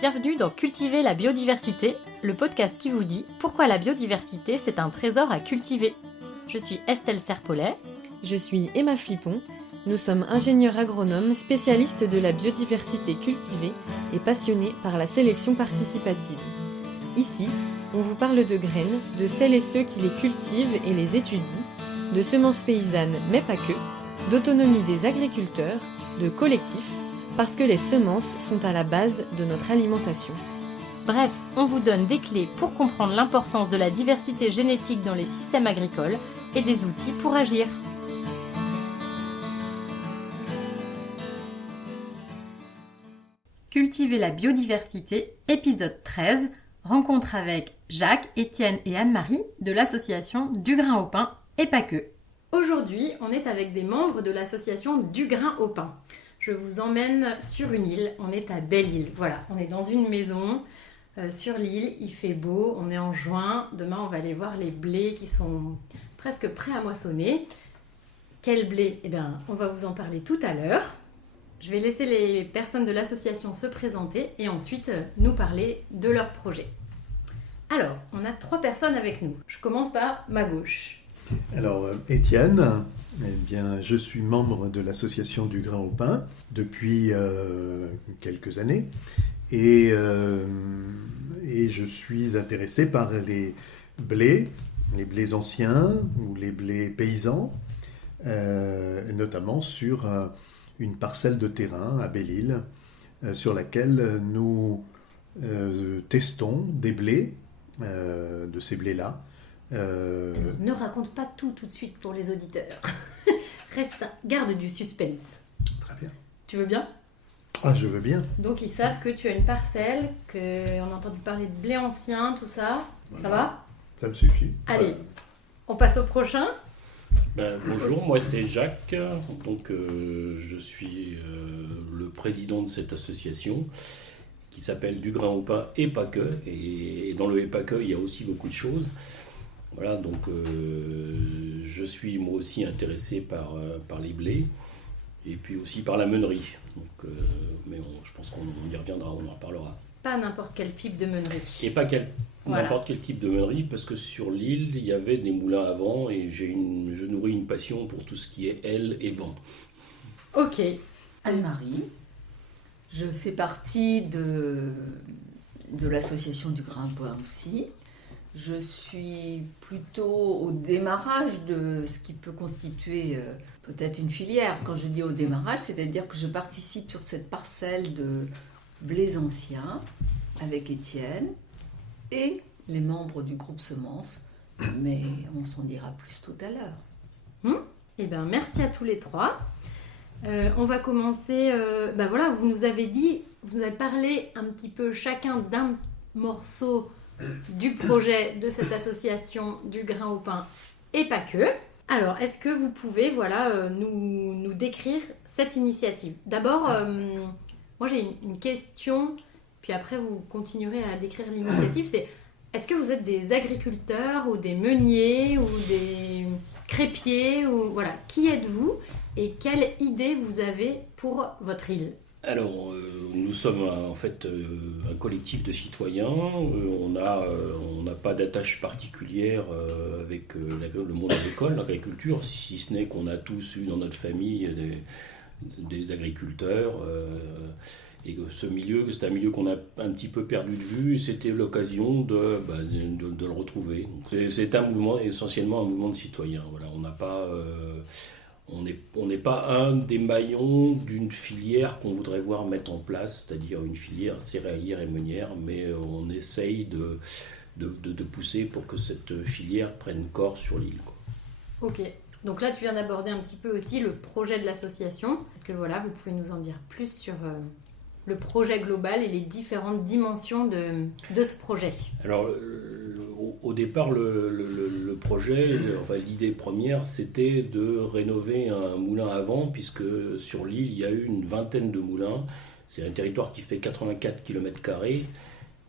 Bienvenue dans Cultiver la biodiversité, le podcast qui vous dit pourquoi la biodiversité c'est un trésor à cultiver. Je suis Estelle Serpollet. Je suis Emma Flippon. Nous sommes ingénieurs agronomes spécialistes de la biodiversité cultivée et passionnés par la sélection participative. Ici, on vous parle de graines, de celles et ceux qui les cultivent et les étudient, de semences paysannes mais pas que, d'autonomie des agriculteurs, de collectifs, parce que les semences sont à la base de notre alimentation. Bref, on vous donne des clés pour comprendre l'importance de la diversité génétique dans les systèmes agricoles et des outils pour agir. Cultiver la biodiversité, épisode 13, rencontre avec Jacques, Étienne et Anne-Marie de l'association Du Grain au Pain et pas que. Aujourd'hui, on est avec des membres de l'association Du Grain au Pain. Je vous emmène sur une île, on est à Belle-Île. Voilà, on est dans une maison sur l'île, il fait beau, on est en juin. Demain, on va aller voir les blés qui sont presque prêts à moissonner. Quel blé ? Eh bien, on va vous en parler tout à l'heure. Je vais laisser les personnes de l'association se présenter et ensuite nous parler de leur projet. Alors, on a 3 personnes avec nous. Je commence par ma gauche. Alors, Étienne, eh bien, je suis membre de l'association Du Grain au Pain depuis quelques années et je suis intéressé par les blés anciens ou les blés paysans, notamment sur une parcelle de terrain à Belle-Île sur laquelle nous testons des blés, de ces blés-là. Ne raconte pas tout de suite pour les auditeurs. Garde du suspense. Très bien. Tu veux bien ? Ah, je veux bien. Donc ils savent que tu as une parcelle, qu'on a entendu parler de blé ancien, tout ça. Voilà. Ça va ? Ça me suffit. Allez, on passe au prochain. Bonjour, moi c'est Jacques, donc je suis le président de cette association qui s'appelle Du Grain au Pain et pas que, et dans le et pas que il y a aussi beaucoup de choses. Voilà, donc je suis moi aussi intéressé par les blés et puis aussi par la meunerie, donc, mais je pense qu'on y reviendra, on en reparlera. Pas n'importe quel type de meunerie. Et pas n'importe quel type de meunerie, parce que sur l'île, il y avait des moulins à vent et je nourris une passion pour tout ce qui est aile et vent. Ok. Anne-Marie, je fais partie de l'association Du Grain au Pain aussi. Je suis plutôt au démarrage de ce qui peut constituer peut-être une filière. Quand je dis au démarrage, c'est-à-dire que je participe sur cette parcelle de blés anciens avec Étienne et les membres du groupe Semences, mais on s'en dira plus tout à l'heure. Eh bien, merci à tous les 3. On va commencer. Voilà, vous nous avez dit, vous avez parlé un petit peu chacun d'un morceau du projet de cette association Du Grain au Pain et pas que. Alors, est-ce que vous pouvez nous décrire cette initiative ? D'abord, moi j'ai une question, puis après vous continuerez à décrire l'initiative. C'est, est-ce que vous êtes des agriculteurs ou des meuniers ou des crépiers ou, voilà, qui êtes-vous et quelle idée vous avez pour votre île ? Alors, nous sommes en fait un collectif de citoyens. On n'a pas d'attache particulière avec le monde agricole, l'agriculture, si ce n'est qu'on a tous eu dans notre famille des agriculteurs. Et ce milieu, c'est un milieu qu'on a un petit peu perdu de vue et c'était l'occasion de le retrouver. Donc, c'est un mouvement, essentiellement un mouvement de citoyens. Voilà, on n'est pas un des maillons d'une filière qu'on voudrait voir mettre en place, c'est-à-dire une filière céréalière et meunière, mais on essaye de pousser pour que cette filière prenne corps sur l'île, quoi. Ok, donc là tu viens d'aborder un petit peu aussi le projet de l'association. Est-ce que voilà, vous pouvez nous en dire plus sur le projet global et les différentes dimensions de ce projet ? Alors, au départ, le projet, l'idée première, c'était de rénover un moulin à vent, puisque sur l'île, il y a eu une vingtaine de moulins. C'est un territoire qui fait 84 km².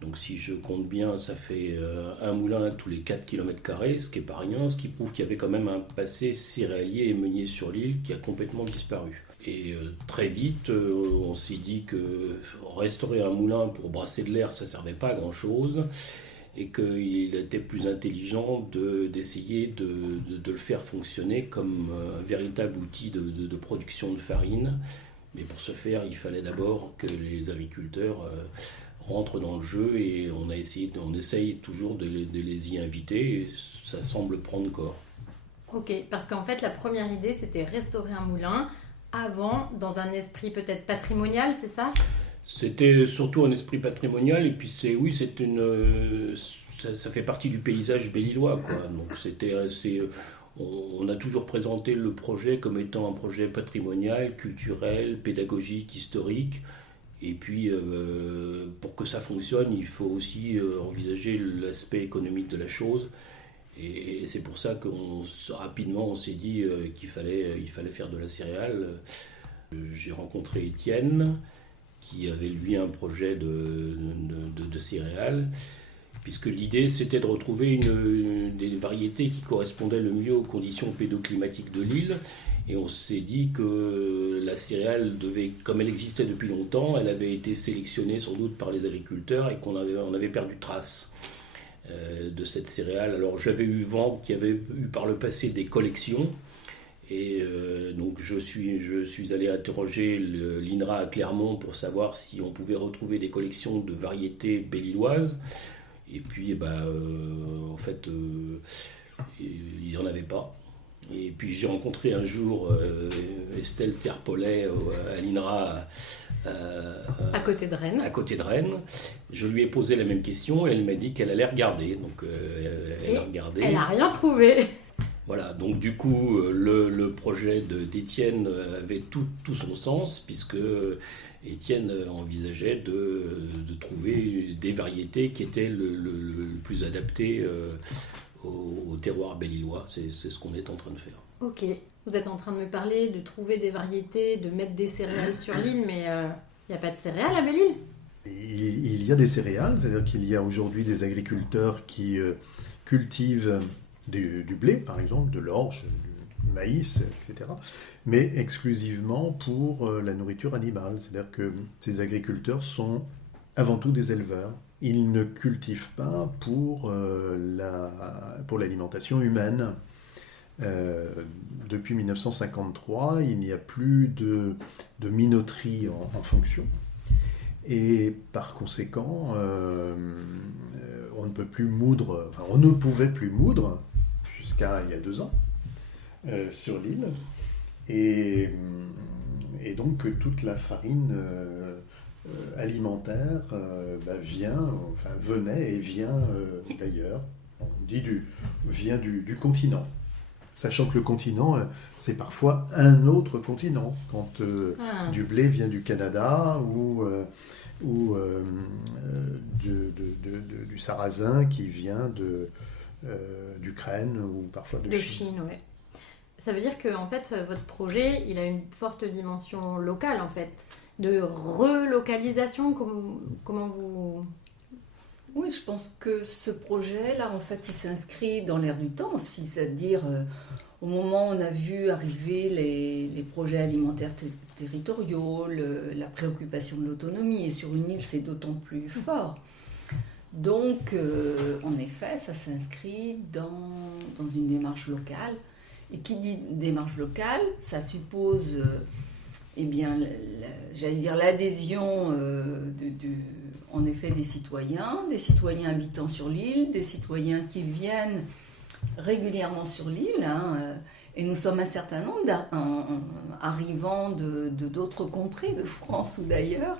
Donc si je compte bien, ça fait un moulin tous les 4 km², ce qui n'est pas rien, ce qui prouve qu'il y avait quand même un passé céréalier et meunier sur l'île qui a complètement disparu. Et très vite, on s'est dit que restaurer un moulin pour brasser de l'air, ça ne servait pas à grand-chose, et qu'il était plus intelligent d'essayer de le faire fonctionner comme un véritable outil de production de farine. Mais pour ce faire, il fallait d'abord que les agriculteurs rentrent dans le jeu, et on essaye toujours de les y inviter, et ça semble prendre corps. Ok, parce qu'en fait, la première idée, c'était restaurer un moulin avant, dans un esprit peut-être patrimonial, c'est ça ? C'était surtout un esprit patrimonial, et puis ça fait partie du paysage belle-îlois, quoi. Donc on a toujours présenté le projet comme étant un projet patrimonial, culturel, pédagogique, historique. Et puis, pour que ça fonctionne, il faut aussi envisager l'aspect économique de la chose. Et c'est pour ça rapidement on s'est dit qu'il fallait faire de la céréale. J'ai rencontré Étienne, qui avait lui un projet de céréales, puisque l'idée c'était de retrouver des variétés qui correspondaient le mieux aux conditions pédoclimatiques de l'île. Et on s'est dit que la céréale comme elle existait depuis longtemps, elle avait été sélectionnée sans doute par les agriculteurs, et on avait perdu trace de cette céréale. Alors j'avais eu vent qu'il y avait eu par le passé des collections, et donc je suis allé interroger l'INRA à Clermont pour savoir si on pouvait retrouver des collections de variétés belle-îloises, et puis en fait il n'y en avait pas. Et puis j'ai rencontré un jour Estelle Serpollet à l'INRA à côté de Rennes. À côté de Rennes. Je lui ai posé la même question, et elle m'a dit qu'elle allait regarder. Donc elle a regardé. Elle n'a rien trouvé. Voilà, donc du coup le projet d'Étienne avait tout son sens, puisque Étienne envisageait de trouver des variétés qui étaient le plus adaptées au terroir belle-îlois. C'est ce qu'on est en train de faire. Ok, vous êtes en train de me parler de trouver des variétés, de mettre des céréales sur l'île, mais il n'y a pas de céréales à Belle-Île ? Il y a des céréales, c'est-à-dire qu'il y a aujourd'hui des agriculteurs qui cultivent du blé, par exemple, de l'orge, du maïs, etc., mais exclusivement pour la nourriture animale. C'est-à-dire que ces agriculteurs sont avant tout des éleveurs. Ils ne cultivent pas pour l'alimentation humaine. Depuis 1953, il n'y a plus de minoterie en fonction. Et par conséquent, on ne pouvait plus moudre jusqu'à il y a 2 ans sur l'île. Et donc toute la farine alimentaire venait et vient d'ailleurs. On dit vient du continent. Sachant que le continent, c'est parfois un autre continent. Quand du blé vient du Canada ou du sarrasin qui vient d'Ukraine ou parfois de Chine. Ouais. Ça veut dire que en fait, votre projet, il a une forte dimension locale, en fait, de relocalisation. Comment vous... Oui, je pense que ce projet-là, en fait, il s'inscrit dans l'air du temps aussi, c'est-à-dire au moment où on a vu arriver les projets alimentaires territoriaux, la préoccupation de l'autonomie, et sur une île, c'est d'autant plus fort. Donc, en effet, ça s'inscrit dans une démarche locale. Et qui dit démarche locale, ça suppose, l'adhésion en effet des citoyens habitant sur l'île, des citoyens qui viennent régulièrement sur l'île, et nous sommes un certain nombre arrivant d'autres contrées de France ou d'ailleurs,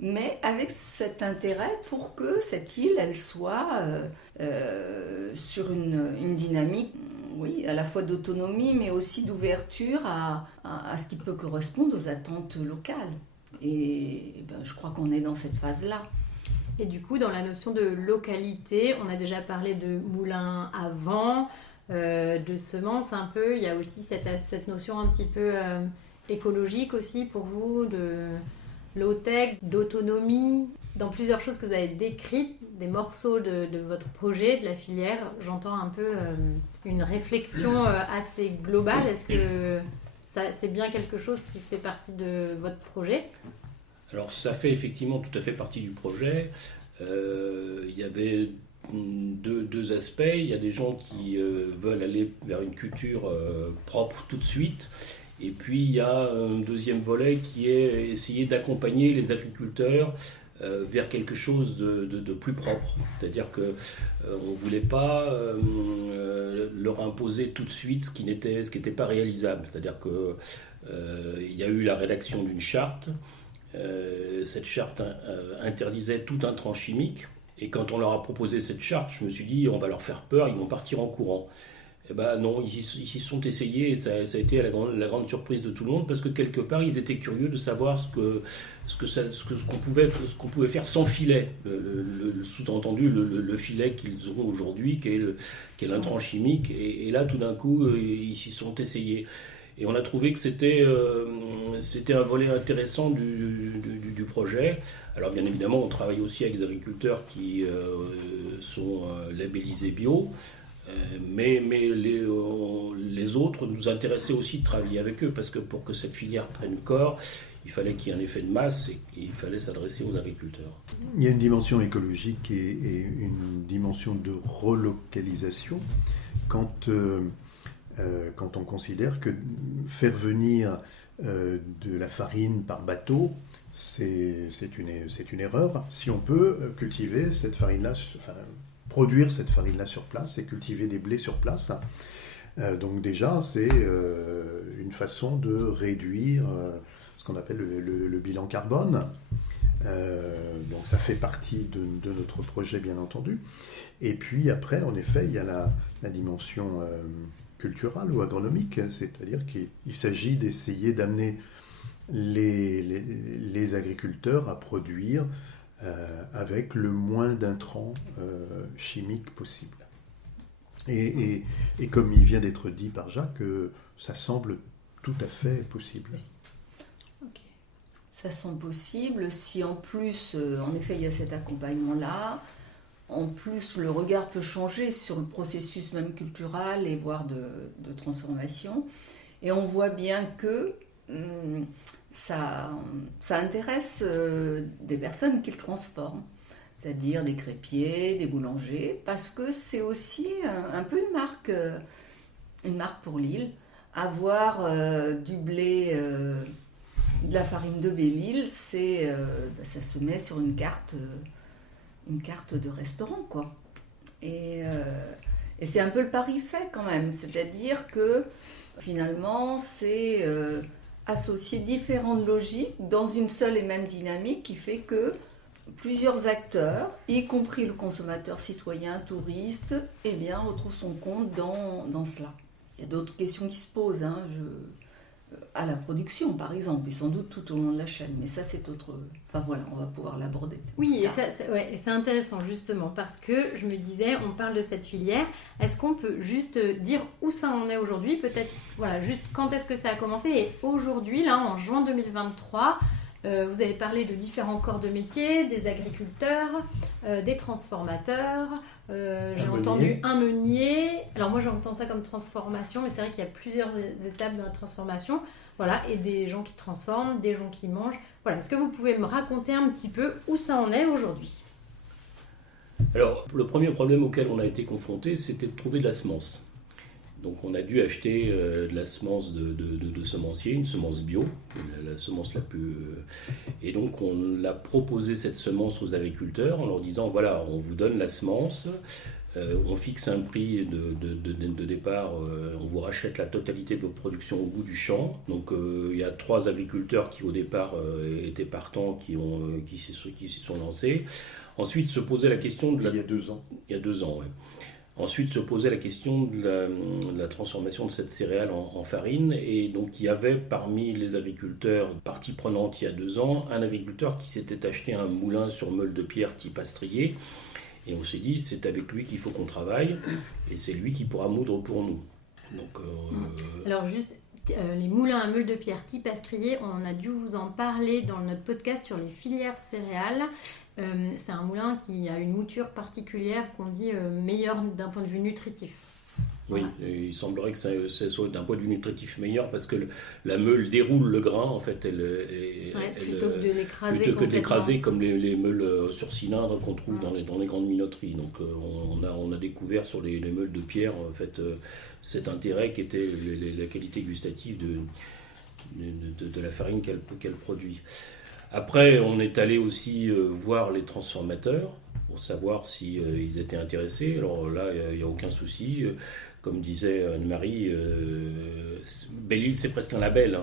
mais avec cet intérêt pour que cette île, elle soit sur une dynamique, oui, à la fois d'autonomie, mais aussi d'ouverture à ce qui peut correspondre aux attentes locales. Et je crois qu'on est dans cette phase-là. Et du coup, dans la notion de localité, on a déjà parlé de moulin à vent, de semences un peu. Il y a aussi cette notion un petit peu écologique aussi pour vous, de low-tech, d'autonomie. Dans plusieurs choses que vous avez décrites, des morceaux de votre projet, de la filière, j'entends un peu une réflexion assez globale. Est-ce que c'est bien quelque chose qui fait partie de votre projet? Alors ça fait effectivement tout à fait partie du projet. Il y avait deux aspects. Il y a des gens qui veulent aller vers une culture propre tout de suite. Et puis il y a un deuxième volet qui est essayer d'accompagner les agriculteurs vers quelque chose de plus propre. C'est-à-dire qu'on ne voulait pas leur imposer tout de suite ce qui n'était pas réalisable. C'est-à-dire qu'il y a eu la rédaction d'une charte. Cette charte interdisait tout intrant chimique. Et quand on leur a proposé cette charte, je me suis dit, on va leur faire peur, ils vont partir en courant. Eh ben non, ils s'y sont essayés et ça a été la grande surprise de tout le monde parce que quelque part, ils étaient curieux de savoir ce qu'on pouvait faire sans filet. Le sous-entendu, le filet qu'ils ont aujourd'hui, qui est l'intrant chimique. Et là, tout d'un coup, ils s'y sont essayés. Et on a trouvé que c'était un volet intéressant du projet. Alors bien évidemment, on travaille aussi avec des agriculteurs qui sont labellisés bio, mais les autres nous intéressaient aussi de travailler avec eux, parce que pour que cette filière prenne corps, il fallait qu'il y ait un effet de masse et il fallait s'adresser aux agriculteurs. Il y a une dimension écologique et une dimension de relocalisation quand on considère que faire venir de la farine par bateau, c'est une erreur. Si on peut cultiver cette farine-là, produire cette farine-là sur place et cultiver des blés sur place, donc déjà c'est une façon de réduire ce qu'on appelle le bilan carbone. Donc ça fait partie de notre projet bien entendu. Et puis après, en effet, il y a la dimension culturelle ou agronomique, c'est-à-dire qu'il s'agit d'essayer d'amener les agriculteurs à produire avec le moins d'intrants chimiques possible. Et comme il vient d'être dit par Jacques, ça semble tout à fait possible. Okay. Ça semble possible si en plus, en effet, il y a cet accompagnement-là. En plus, le regard peut changer sur le processus même culturel et voire de transformation. Et on voit bien que ça intéresse des personnes qui le transforment, c'est-à-dire des crêpiers, des boulangers, parce que c'est aussi un peu une marque pour l'île. Avoir du blé, de la farine de Belle-Île, ça se met sur une carte de restaurant, quoi. Et c'est un peu le pari fait quand même, c'est-à-dire que finalement c'est associer différentes logiques dans une seule et même dynamique qui fait que plusieurs acteurs, y compris le consommateur citoyen, touriste, eh bien, retrouve son compte dans cela. Il y a d'autres questions qui se posent, à la production par exemple, et sans doute tout au long de la chaîne, mais ça c'est autre... Enfin voilà, on va pouvoir l'aborder. Oui, et c'est intéressant justement, parce que je me disais, on parle de cette filière, est-ce qu'on peut juste dire où ça en est aujourd'hui, peut-être, voilà, juste quand est-ce que ça a commencé, et aujourd'hui, là, en juin 2023, vous avez parlé de différents corps de métier, des agriculteurs, des transformateurs, j'ai entendu un meunier. Alors moi j'entends ça comme transformation, mais c'est vrai qu'il y a plusieurs étapes dans la transformation. Voilà, et des gens qui transforment, des gens qui mangent. Voilà, est-ce que vous pouvez me raconter un petit peu où ça en est aujourd'hui ? Alors, le premier problème auquel on a été confronté, c'était de trouver de la semence. Donc on a dû acheter de la semence de semencier, une semence bio, la semence la plus... Et donc on a proposé cette semence aux agriculteurs en leur disant, voilà, on vous donne la semence, on fixe un prix de départ, on vous rachète la totalité de votre production au bout du champ. Donc il y a 3 agriculteurs qui au départ étaient partants, qui s'y sont lancés. Ensuite se posait la question de Il y a 2 ans. Il y a 2 ans, oui. Ensuite se posait la question de la transformation de cette céréale en farine, et donc il y avait parmi les agriculteurs, partie prenante il y a 2 ans, un agriculteur qui s'était acheté un moulin sur meule de pierre type Astrier, et on s'est dit c'est avec lui qu'il faut qu'on travaille, et c'est lui qui pourra moudre pour nous. Donc, Alors juste, les moulins à meule de pierre type Astrier, on a dû vous en parler dans notre podcast sur les filières céréales. C'est un moulin qui a une mouture particulière qu'on dit meilleure d'un point de vue nutritif. Oui, et il semblerait que ça soit d'un point de vue nutritif meilleur parce que la meule déroule le grain, en fait, Plutôt que de l'écraser plutôt que de complètement. l'écraser comme les meules sur cylindre qu'on trouve dans les grandes minoteries. Donc on a découvert sur les meules de pierre, en fait, cet intérêt qui était la qualité gustative de la farine qu'elle produit. Après, on est allé aussi voir les transformateurs pour savoir si ils étaient intéressés. Alors là, il n'y a aucun souci. Comme disait Anne-Marie, Belle-Île, c'est presque un label.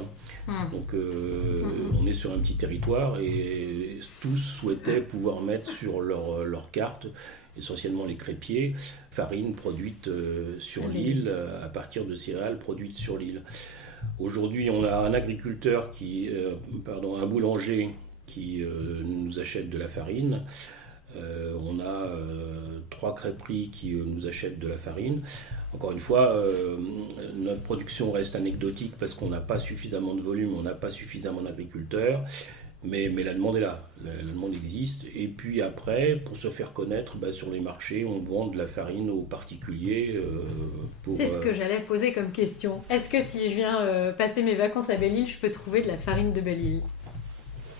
Donc on est sur un petit territoire et tous souhaitaient pouvoir mettre sur leur carte, essentiellement les crépiers, farine produite sur l'île, à partir de céréales produites sur l'île. Aujourd'hui, on a un agriculteur un boulanger qui nous achète de la farine. On a 3 crêperies qui nous achètent de la farine. Encore une fois, notre production reste anecdotique parce qu'on n'a pas suffisamment de volume, on n'a pas suffisamment d'agriculteurs, mais la demande est là, la demande existe. Et puis après, pour se faire connaître, sur les marchés, on vend de la farine aux particuliers. C'est ce que j'allais poser comme question. Est-ce que si je viens passer mes vacances à Belle-Île, je peux trouver de la farine de Belle-Île?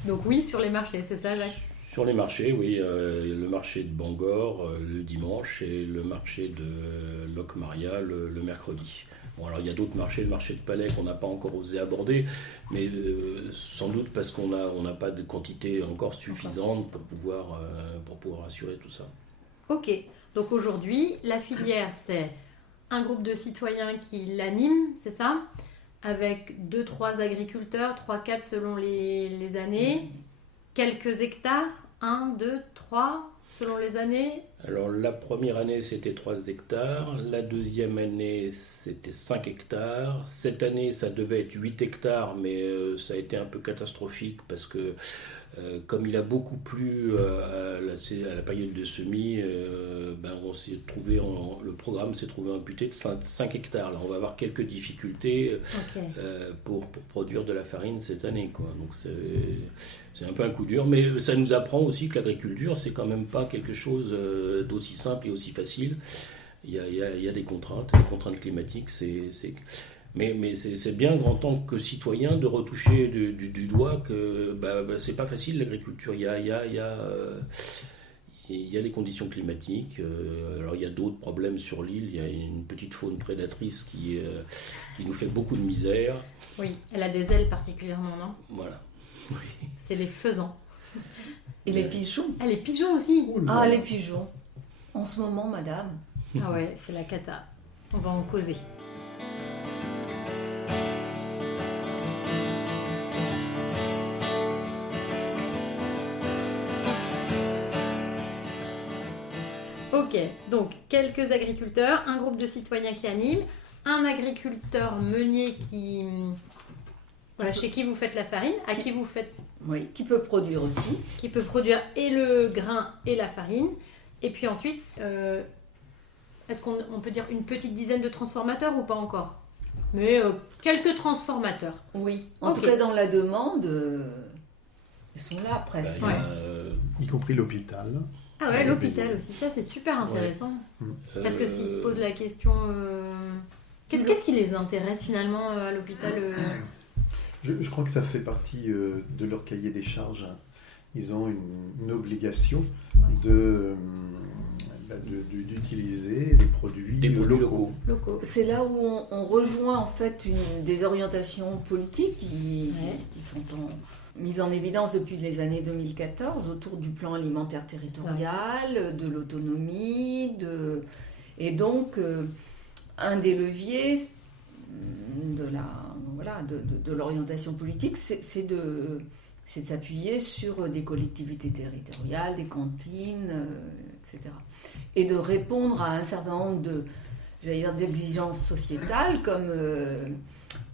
Donc oui, sur les marchés, c'est ça, Jacques? Sur les marchés, oui, le marché de Bangor le dimanche et le marché de Locmaria le mercredi. Bon, alors il y a d'autres marchés, le marché de Palais qu'on n'a pas encore osé aborder, mais sans doute parce qu'on n'a pas de quantité encore suffisante pour pouvoir assurer tout ça. Ok, donc aujourd'hui, la filière, c'est un groupe de citoyens qui l'anime, c'est ça? Avec 2-3 agriculteurs, 3-4 selon les années. Quelques hectares, 1, 2, 3 selon les années. Alors la première année c'était 3 hectares, la deuxième année c'était 5 hectares, cette année ça devait être 8 hectares mais ça a été un peu catastrophique parce que comme il a beaucoup plu à la période de semis, on s'est trouvé le programme s'est trouvé amputé de 5 hectares. Là, on va avoir quelques difficultés pour produire de la farine cette année, quoi. Donc c'est un peu un coup dur, mais ça nous apprend aussi que l'agriculture c'est quand même pas quelque chose d'aussi simple et aussi facile. Il y a des contraintes climatiques, mais c'est bien en tant que citoyen de retoucher du doigt que c'est pas facile l'agriculture. Il y a des conditions climatiques. Alors il y a d'autres problèmes sur l'île. Il y a une petite faune prédatrice qui nous fait beaucoup de misère. Oui, elle a des ailes particulièrement, non? Voilà. Oui. C'est les faisans. Et les pigeons. Ah, les pigeons aussi. Ah, les pigeons. En ce moment, madame. Ah ouais, c'est la cata. On va en causer. Ok, donc quelques agriculteurs, un groupe de citoyens qui anime, un agriculteur meunier chez qui vous faites la farine, à qui vous faites... Oui, qui peut produire aussi. Qui peut produire et le grain et la farine. Et puis ensuite, est-ce qu'on peut dire une petite dizaine de transformateurs ou pas encore? Mais quelques transformateurs. Oui, en tout cas dans la demande, ils sont là presque. Y compris l'hôpital. Ah ouais, l'hôpital aussi, ça c'est super intéressant. Ouais. Parce que s'ils se posent la question... Qu'est-ce qui les intéresse finalement à l'hôpital Je crois que ça fait partie de leur cahier des charges. Ils ont une obligation d'utiliser des produits locaux. C'est là où on rejoint en fait des orientations politiques qui sont mises en évidence depuis les années 2014 autour du plan alimentaire territorial, de l'autonomie, et donc un des leviers de l'orientation politique, c'est de s'appuyer sur des collectivités territoriales, des cantines, etc. Et de répondre à un certain nombre d'exigences sociétales comme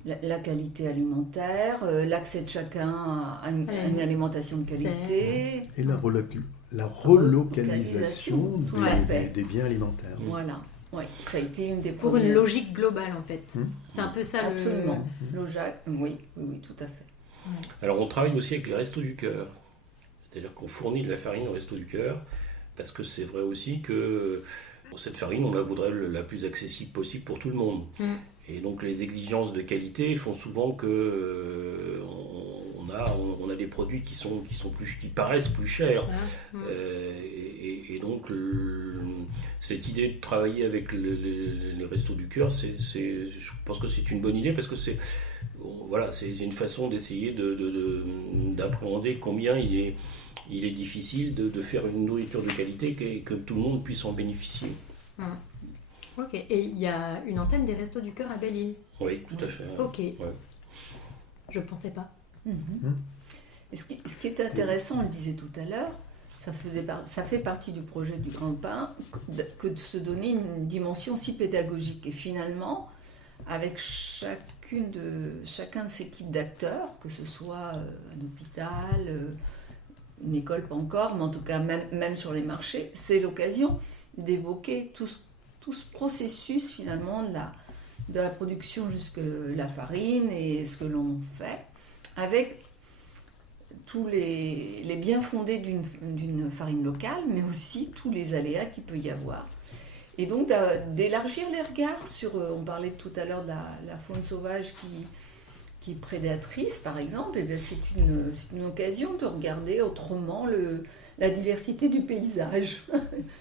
la qualité alimentaire, l'accès de chacun à une alimentation de qualité. Et la relocalisation des biens alimentaires. Voilà. Oui, ça a été une des pour premières. Une logique globale en fait. C'est un peu ça. Absolument. Oui, tout à fait. Alors on travaille aussi avec les Restos du Cœur. C'est-à-dire qu'on fournit de la farine aux Restos du Cœur parce que c'est vrai aussi que Cette farine, on la voudrait la plus accessible possible pour tout le monde. Et donc les exigences de qualité font souvent que on a des produits qui paraissent plus chers. Et donc cette idée de travailler avec les Restos du Cœur, je pense que c'est une bonne idée parce que c'est une façon d'essayer d'appréhender combien il est difficile de faire une nourriture de qualité et que tout le monde puisse en bénéficier. Ok, et il y a une antenne des Restos du Cœur à Belle-Île. Oui, tout à fait. Ok, Ouais. je ne pensais pas. Et ce qui est intéressant, on le disait tout à l'heure, ça fait partie du projet du Grand Pain que de se donner une dimension si pédagogique. Et finalement, avec chacun de ces types d'acteurs, que ce soit un hôpital, une école pas encore, mais en tout cas même sur les marchés, c'est l'occasion d'évoquer tout ce processus finalement de la production jusqu'à la farine et ce que l'on fait, avec tous les biens fondés d'une farine locale, mais aussi tous les aléas qu'il peut y avoir. Et donc d'élargir les regards sur, on parlait tout à l'heure de la faune sauvage qui est prédatrice par exemple, et bien c'est une occasion de regarder autrement la diversité du paysage.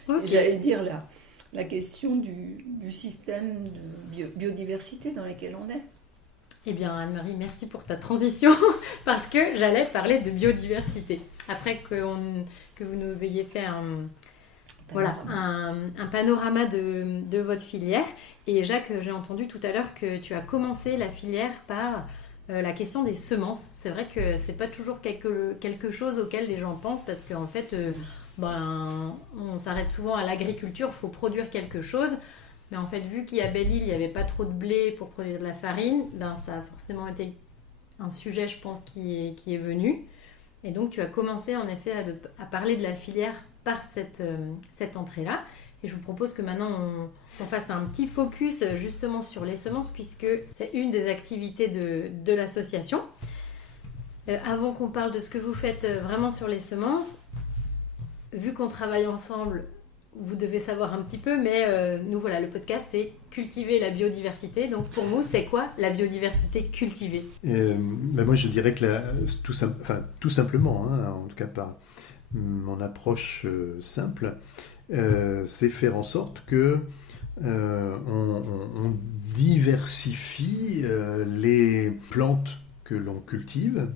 Okay. J'allais dire la question du système de biodiversité dans lequel on est. Eh bien, Anne-Marie, merci pour ta transition, parce que j'allais parler de biodiversité. Après que vous nous ayez fait un panorama de votre filière. Et Jacques, j'ai entendu tout à l'heure que tu as commencé la filière par la question des semences. C'est vrai que c'est pas toujours quelque chose auquel les gens pensent, parce qu'en fait, on s'arrête souvent à l'agriculture, il faut produire quelque chose. Mais en fait, vu qu'à Belle-Île, il n'y avait pas trop de blé pour produire de la farine, ça a forcément été un sujet, je pense, qui est venu. Et donc, tu as commencé, en effet, à parler de la filière par cette entrée-là. Et je vous propose que maintenant, on fasse un petit focus, justement, sur les semences, puisque c'est une des activités de l'association. Avant qu'on parle de ce que vous faites vraiment sur les semences, vu qu'on travaille ensemble, vous devez savoir un petit peu, mais nous, voilà, le podcast, c'est cultiver la biodiversité. Donc, pour vous, c'est quoi la biodiversité cultivée ? Moi, je dirais que tout simplement, en tout cas par mon approche simple, c'est faire en sorte que on diversifie les plantes que l'on cultive.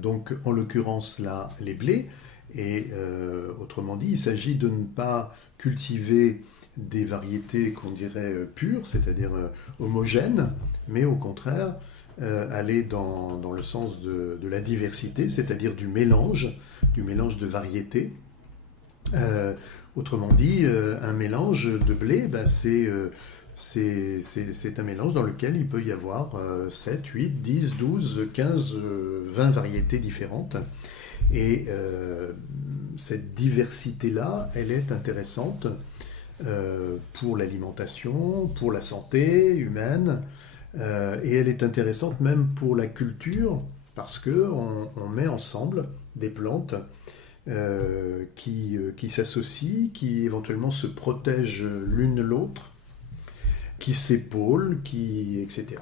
Donc, en l'occurrence, là, les blés. Et autrement dit, il s'agit de ne pas cultiver des variétés qu'on dirait pures, c'est-à-dire homogènes, mais au contraire aller dans le sens de la diversité, c'est-à-dire du mélange de variétés. Autrement dit, un mélange de blé, c'est un mélange dans lequel il peut y avoir 7, 8, 10, 12, 15, 20 variétés différentes. Et cette diversité-là, elle est intéressante pour l'alimentation, pour la santé humaine, et elle est intéressante même pour la culture, parce qu'on met ensemble des plantes qui s'associent, qui éventuellement se protègent l'une l'autre, qui s'épaulent, etc.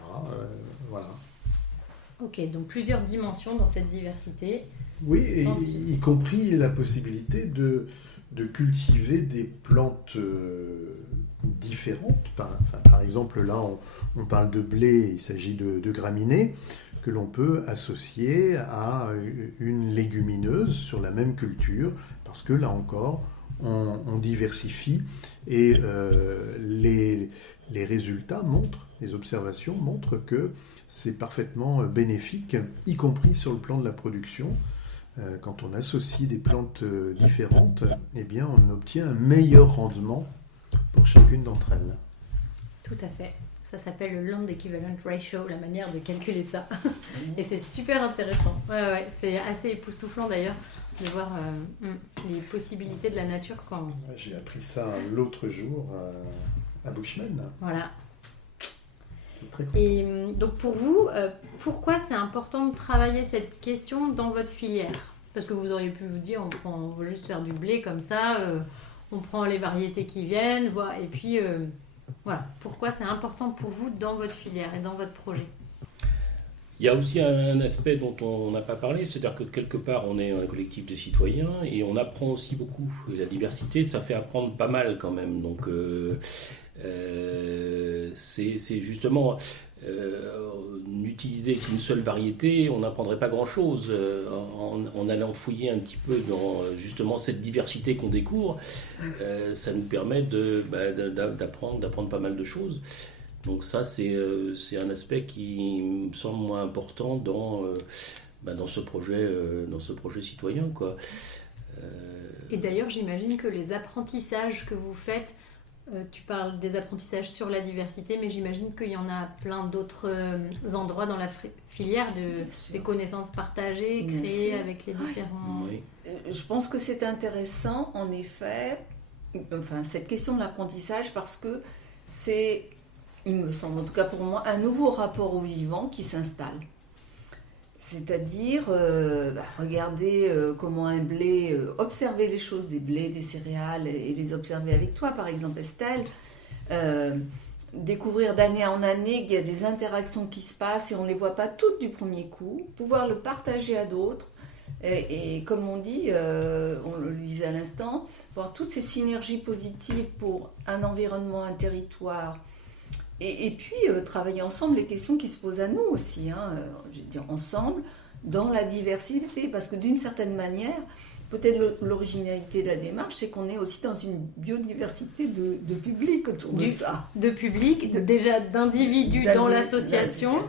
Voilà. Ok, donc plusieurs dimensions dans cette diversité. Oui, et y compris la possibilité de cultiver des plantes différentes. Par exemple, là, on parle de blé, il s'agit de graminées que l'on peut associer à une légumineuse sur la même culture, parce que là encore, on diversifie et les résultats les observations montrent que c'est parfaitement bénéfique, y compris sur le plan de la production. Quand on associe des plantes différentes, eh bien, on obtient un meilleur rendement pour chacune d'entre elles. Tout à fait. Ça s'appelle le Land Equivalent Ratio, la manière de calculer ça. Et c'est super intéressant. Ouais, c'est assez époustouflant d'ailleurs de voir les possibilités de la nature quand... J'ai appris ça l'autre jour à Bushman. Voilà. C'est très cool. Et donc pour vous, pourquoi c'est important de travailler cette question dans votre filière ? Parce que vous auriez pu vous dire, on veut juste faire du blé comme ça, on prend les variétés qui viennent, et puis voilà. Pourquoi c'est important pour vous dans votre filière et dans votre projet? Il y a aussi un aspect dont on n'a pas parlé, c'est-à-dire que quelque part on est un collectif de citoyens et on apprend aussi beaucoup. Et la diversité, ça fait apprendre pas mal quand même. Donc c'est justement n'utiliser qu'une seule variété, on n'apprendrait pas grand-chose en allant fouiller un petit peu dans justement cette diversité qu'on découvre. Ça nous permet d'apprendre pas mal de choses. Donc ça, c'est un aspect qui me semble moins important dans ce projet citoyen, quoi. Et d'ailleurs, j'imagine que les apprentissages que vous faites, tu parles des apprentissages sur la diversité, mais j'imagine qu'il y en a plein d'autres endroits dans la filière, des connaissances partagées, créées avec les différents... Oui. Je pense que c'est intéressant, en effet, cette question de l'apprentissage, parce que c'est... il me semble, en tout cas pour moi, un nouveau rapport au vivant qui s'installe. C'est-à-dire, regarder comment un blé, observer les choses des blés, des céréales, et les observer avec toi, par exemple Estelle, découvrir d'année en année qu'il y a des interactions qui se passent et on ne les voit pas toutes du premier coup, pouvoir le partager à d'autres, et comme on dit, on le disait à l'instant, voir toutes ces synergies positives pour un environnement, un territoire. Et puis, travailler ensemble les questions qui se posent à nous aussi, je veux dire, ensemble, dans la diversité, parce que d'une certaine manière, peut-être l'originalité de la démarche, c'est qu'on est aussi dans une biodiversité de public autour de ça. De public, déjà d'individus dans l'association.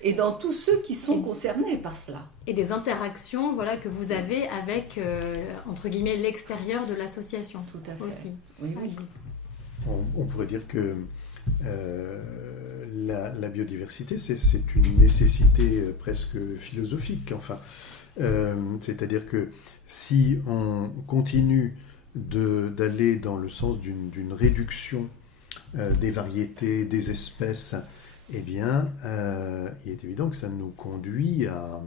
Et dans tous ceux qui sont concernés par cela. Et des interactions que vous avez avec, entre guillemets, l'extérieur de l'association. Tout à fait. Aussi. Oui. On pourrait dire que la biodiversité, c'est une nécessité presque philosophique. C'est-à-dire que si on continue d'aller dans le sens d'une réduction des variétés, des espèces, eh bien, il est évident que ça nous conduit à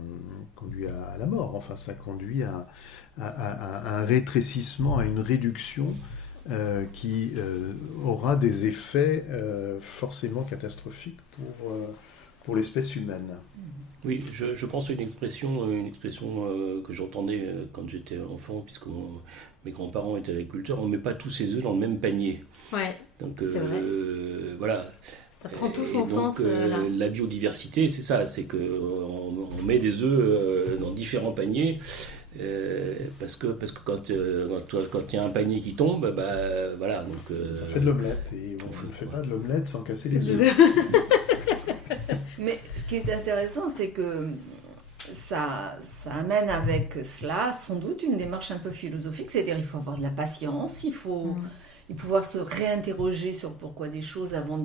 la mort. Ça conduit à un rétrécissement, à une réduction qui aura des effets forcément catastrophiques pour l'espèce humaine. Oui, je pense à une expression que j'entendais quand j'étais enfant, puisque mes grands-parents étaient agriculteurs, on ne met pas tous ses œufs dans le même panier. Ouais, donc, c'est vrai. Voilà. Ça prend tout son sens. Là. La biodiversité, c'est ça, c'est qu'on met des œufs dans différents paniers. Parce que quand il y a un panier qui tombe, voilà. Donc, ça fait de l'omelette, et on ne fait pas de l'omelette sans casser les œufs. Mais ce qui est intéressant, c'est que ça amène avec cela sans doute une démarche un peu philosophique, c'est-à-dire il faut avoir de la patience, il faut pouvoir se réinterroger sur pourquoi des choses avant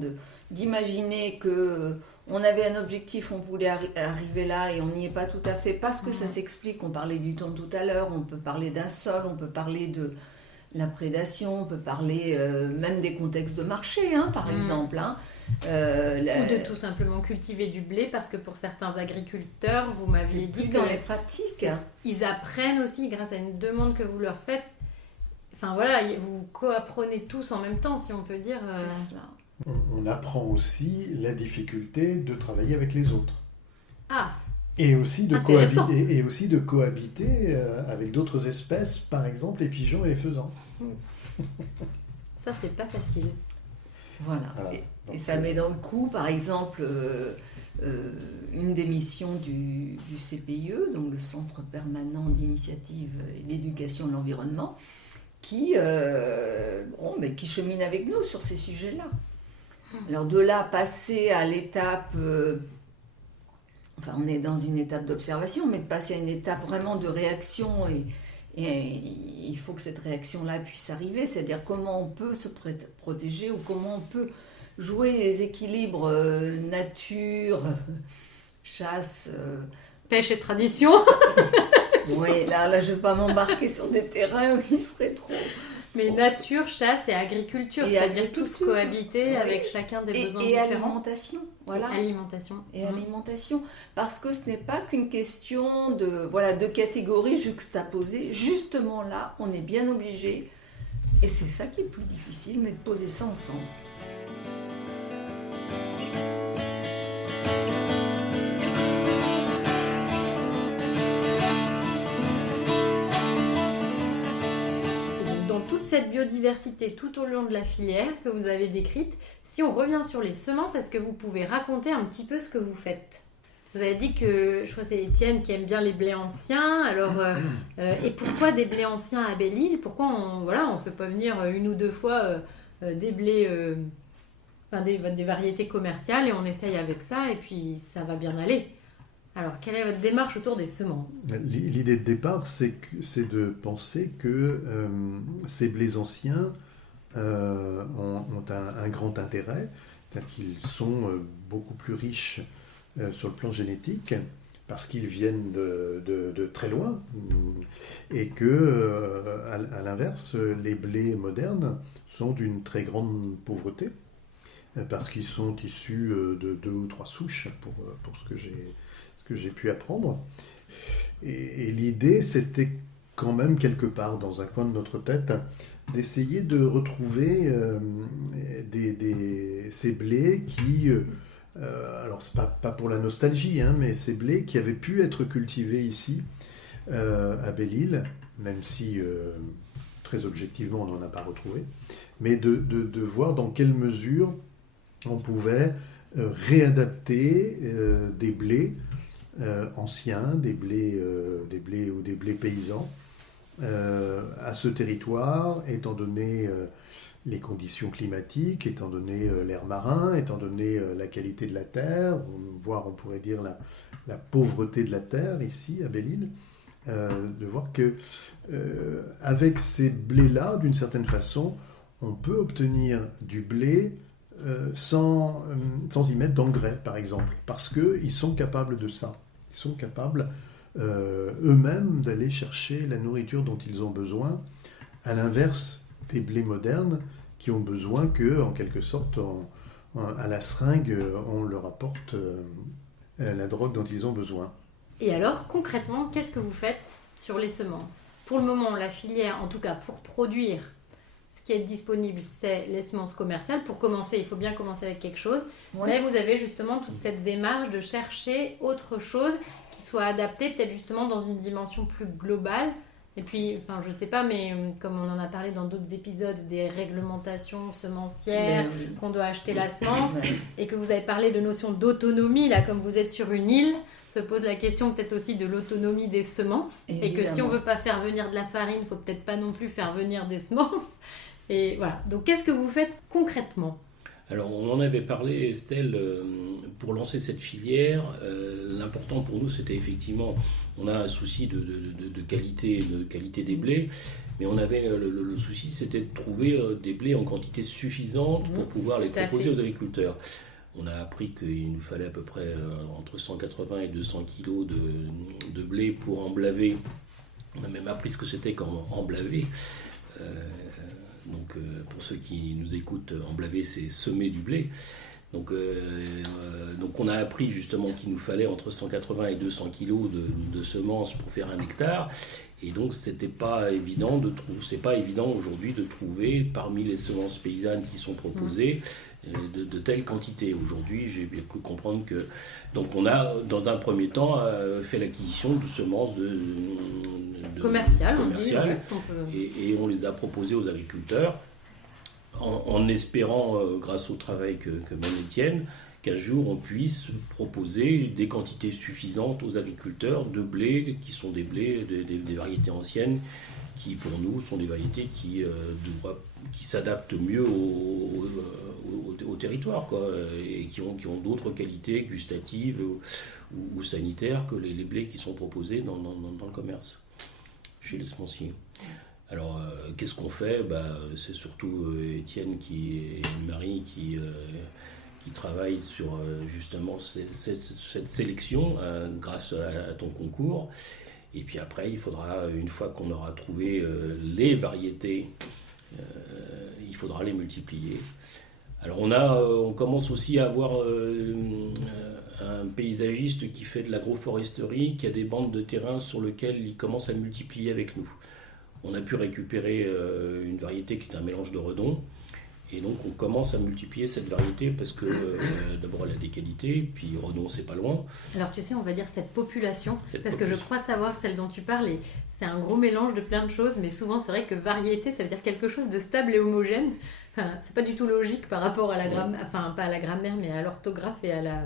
d'imaginer que on avait un objectif, on voulait arriver là et on n'y est pas tout à fait parce que ça s'explique. On parlait du temps tout à l'heure, on peut parler d'un sol, on peut parler de la prédation, on peut parler même des contextes de marché, par exemple. Ou de tout simplement cultiver du blé, parce que pour certains agriculteurs, vous m'aviez dit que dans les pratiques, ils apprennent aussi grâce à une demande que vous leur faites. Enfin voilà, vous coapprenez tous en même temps, si on peut dire. C'est cela. On apprend aussi la difficulté de travailler avec les autres. Ah. Et aussi de cohabiter avec d'autres espèces, par exemple les pigeons et les faisans. Ça, c'est pas facile. Voilà. Et ça met dans le coup, par exemple, une des missions du CPIE, donc le Centre permanent d'initiative et d'éducation de l'environnement, qui chemine avec nous sur ces sujets-là. Alors de là, passer à l'étape... on est dans une étape d'observation, mais de passer à une étape vraiment de réaction, et il faut que cette réaction-là puisse arriver, c'est-à-dire comment on peut se protéger ou comment on peut jouer les équilibres nature, chasse... Pêche et tradition. Oui, là, je ne vais pas m'embarquer sur des terrains où il serait trop... Mais nature, chasse et agriculture, c'est-à-dire tous cohabiter avec chacun des besoins différents. Et alimentation, voilà. Alimentation, parce que ce n'est pas qu'une question de catégories juxtaposées. Justement là, on est bien obligé Et c'est ça qui est plus difficile, mais de poser ça ensemble. Dans toute cette biodiversité tout au long de la filière que vous avez décrite, si on revient sur les semences, est-ce que vous pouvez raconter un petit peu ce que vous faites ? Vous avez dit que, je crois que c'est Étienne qui aime bien les blés anciens, alors, et pourquoi des blés anciens à Belle-Île ? Pourquoi on ne fait pas venir une ou deux fois des blés, des variétés commerciales et on essaye avec ça et puis ça va bien aller ? Alors, quelle est votre démarche autour des semences ? L'idée de départ, c'est de penser que ces blés anciens ont un grand intérêt, c'est-à-dire qu'ils sont beaucoup plus riches sur le plan génétique, parce qu'ils viennent de très loin, et que, à l'inverse, les blés modernes sont d'une très grande pauvreté, parce qu'ils sont issus de 2 ou 3 souches, pour ce que j'ai pu apprendre. Et l'idée, c'était quand même quelque part, dans un coin de notre tête, d'essayer de retrouver ces blés qui... alors, c'est pas pour la nostalgie, mais ces blés qui avaient pu être cultivés ici, à Belle-Île, même si, très objectivement, on n'en a pas retrouvé, mais de voir dans quelle mesure on pouvait réadapter des blés anciens, des blés ou des blés paysans, à ce territoire, étant donné les conditions climatiques, étant donné l'air marin, étant donné la qualité de la terre, voire on pourrait dire la pauvreté de la terre ici à Belle-Île, de voir que avec ces blés-là, d'une certaine façon, on peut obtenir du blé sans y mettre d'engrais, par exemple, parce qu'ils sont capables de ça. Ils sont capables eux-mêmes d'aller chercher la nourriture dont ils ont besoin, à l'inverse des blés modernes qui ont besoin que, en quelque sorte, à la seringue, on leur apporte la drogue dont ils ont besoin. Et alors, concrètement, qu'est-ce que vous faites sur les semences ? Pour le moment, la filière, en tout cas pour produire, ce qui est disponible, c'est les semences commerciales. Pour commencer, il faut bien commencer avec quelque chose. Ouais. Mais vous avez justement toute cette démarche de chercher autre chose qui soit adaptée, peut-être justement dans une dimension plus globale. Et puis, je sais pas, mais comme on en a parlé dans d'autres épisodes, des réglementations semencières, qu'on doit acheter la semence, et que vous avez parlé de notion d'autonomie, là, comme vous êtes sur une île, se pose la question peut-être aussi de l'autonomie des semences. Évidemment. Et que si on veut pas faire venir de la farine, il faut peut-être pas non plus faire venir des semences. Et voilà. Donc, qu'est-ce que vous faites concrètement ? Alors, on en avait parlé, Estelle, pour lancer cette filière. L'important pour nous, c'était effectivement, on a un souci de qualité des blés, mais on avait le souci, c'était de trouver des blés en quantité suffisante pour pouvoir les proposer aux agriculteurs. On a appris qu'il nous fallait à peu près entre 180 et 200 kilos de blé pour emblaver. On a même appris ce que c'était qu'emblaver. Donc, pour ceux qui nous écoutent, emblaver, c'est semer du blé. Donc, on a appris justement qu'il nous fallait entre 180 et 200 kilos de semences pour faire 1 hectare. Et donc, c'est pas évident aujourd'hui de trouver parmi les semences paysannes qui sont proposées de telles quantités. Aujourd'hui, j'ai bien pu comprendre que... Donc, on a, dans un premier temps, fait l'acquisition de semences commerciales, et on les a proposées aux agriculteurs en espérant, grâce au travail que mène Étienne, qu'un jour on puisse proposer des quantités suffisantes aux agriculteurs de blé qui sont des blés, des variétés anciennes qui pour nous sont des variétés qui s'adaptent mieux au territoire, quoi, et qui ont d'autres qualités gustatives ou sanitaires que les blés qui sont proposés dans le commerce, chez les semenciers. Alors, qu'est-ce qu'on fait ? C'est surtout Étienne et Marie qui travaillent sur justement cette sélection grâce à ton concours. Et puis après, il faudra, une fois qu'on aura trouvé les variétés, il faudra les multiplier. Alors on commence aussi à avoir un paysagiste qui fait de l'agroforesterie, qui a des bandes de terrain sur lesquelles il commence à multiplier avec nous. on a pu récupérer une variété qui est un mélange de redon. Et donc on commence à multiplier cette variété parce que d'abord elle a des qualités, puis redon c'est pas loin. Alors tu sais, on va dire cette population, parce que je crois savoir celle dont tu parles, et c'est un gros mélange de plein de choses, mais souvent c'est vrai que variété, ça veut dire quelque chose de stable et homogène. Enfin, c'est pas du tout logique par rapport à la grammaire, enfin pas à la grammaire, mais à l'orthographe et à la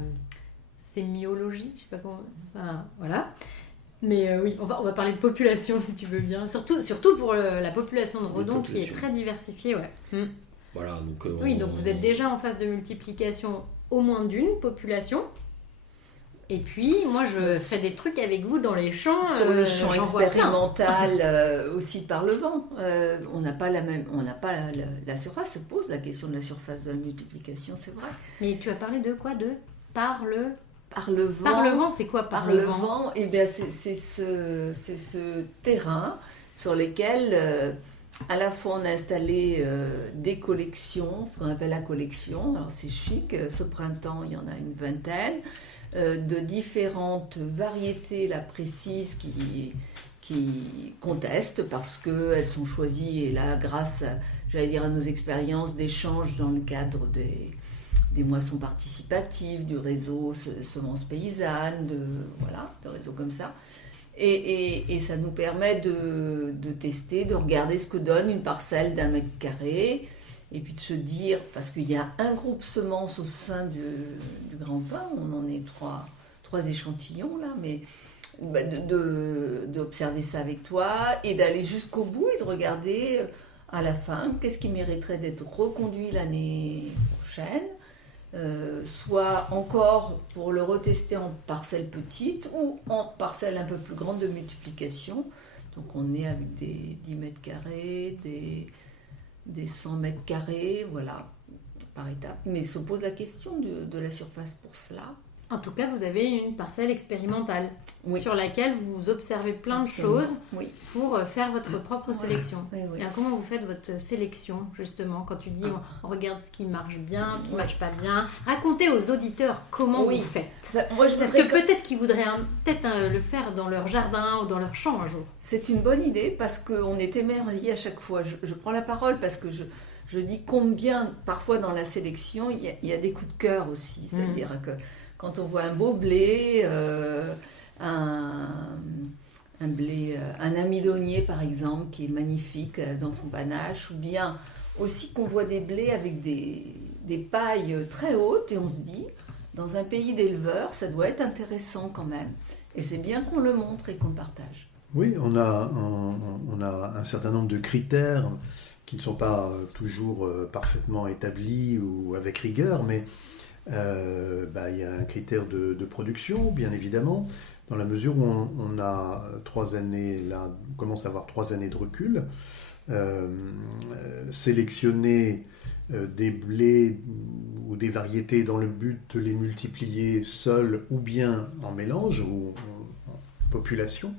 sémiologie, je sais pas comment. Enfin, voilà. Mais oui, on va parler de population si tu veux bien. Surtout pour la population de redon qui est très diversifiée, ouais. Voilà, donc, oui, donc vous êtes déjà en phase de multiplication au moins d'une population. Et puis, moi, je fais des trucs avec vous dans les champs. Sur le champ expérimental, aussi par le vent. On n'a pas la surface. Ça pose la question de la surface de la multiplication, c'est vrai. Mais tu as parlé de quoi? Par le vent. Par le vent, c'est quoi par le vent? Eh bien, c'est ce terrain sur lequel... à la fois, on a installé des collections, ce qu'on appelle la collection. Alors, c'est chic. Ce printemps, il y en a une vingtaine de différentes variétés, là, précises, qui contestent parce qu'elles sont choisies. Et là, grâce, à nos expériences d'échange dans le cadre des moissons participatives, du réseau Semences Paysannes, de réseaux comme ça. Et ça nous permet de tester, de regarder ce que donne une parcelle d'1 mètre carré, et puis de se dire, parce qu'il y a un groupe semences au sein du Grand Pain, on en est trois échantillons là, mais d'observer ça avec toi, et d'aller jusqu'au bout, et de regarder à la fin, qu'est-ce qui mériterait d'être reconduit l'année prochaine, soit encore pour le retester en parcelles petites ou en parcelles un peu plus grandes de multiplication. Donc on est avec des 10 mètres carrés, des 100 mètres carrés, voilà, par étape. Mais se pose la question de la surface pour cela. En tout cas, vous avez une parcelle expérimentale sur laquelle vous observez plein de Absolument. choses pour faire votre propre sélection. Oui. Et alors, comment vous faites votre sélection, justement, quand tu dis on regarde ce qui marche bien, ce qui ne marche pas bien? Racontez aux auditeurs comment vous faites. Parce que peut-être qu'ils voudraient le faire dans leur jardin ou dans leur champ un jour. C'est une bonne idée parce qu'on est émerveillés à chaque fois. Je prends la parole parce que je dis combien, parfois dans la sélection, il y a des coups de cœur aussi. C'est-à-dire que quand on voit un beau blé, un amidonnier par exemple, qui est magnifique dans son panache, ou bien aussi qu'on voit des blés avec des pailles très hautes, et on se dit, dans un pays d'éleveurs, ça doit être intéressant quand même. Et c'est bien qu'on le montre et qu'on le partage. Oui, on a un certain nombre de critères qui ne sont pas toujours parfaitement établis ou avec rigueur, mais il y a un critère de production, bien évidemment, dans la mesure où on a 3 années, là, on commence à avoir 3 années de recul, sélectionner des blés ou des variétés dans le but de les multiplier seuls ou bien en mélange ou en population,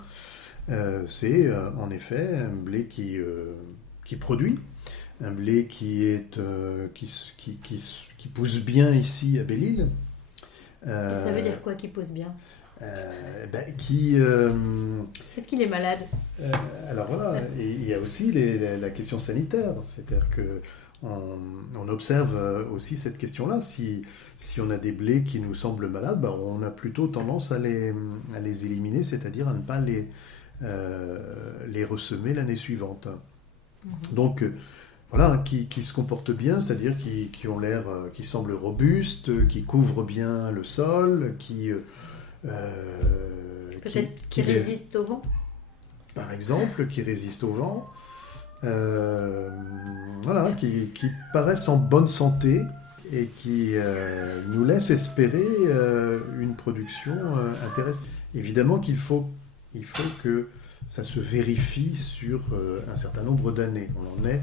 c'est en effet un blé qui produit. Un blé qui pousse bien ici à Belle-Île. Et ça veut dire quoi qui pousse bien? Est-ce qu'il est malade? Alors voilà, et il y a aussi la question sanitaire, c'est-à-dire qu'on observe aussi cette question-là. Si on a des blés qui nous semblent malades, on a plutôt tendance à les éliminer, c'est-à-dire à ne pas les ressemer l'année suivante. Donc voilà, qui se comportent bien, c'est-à-dire qui ont l'air, qui semblent robustes, qui couvrent bien le sol, qui résistent au vent. Par exemple, qui résistent au vent, voilà, qui paraissent en bonne santé et qui nous laissent espérer une production intéressante. Évidemment qu'il faut que ça se vérifie sur un certain nombre d'années. On en est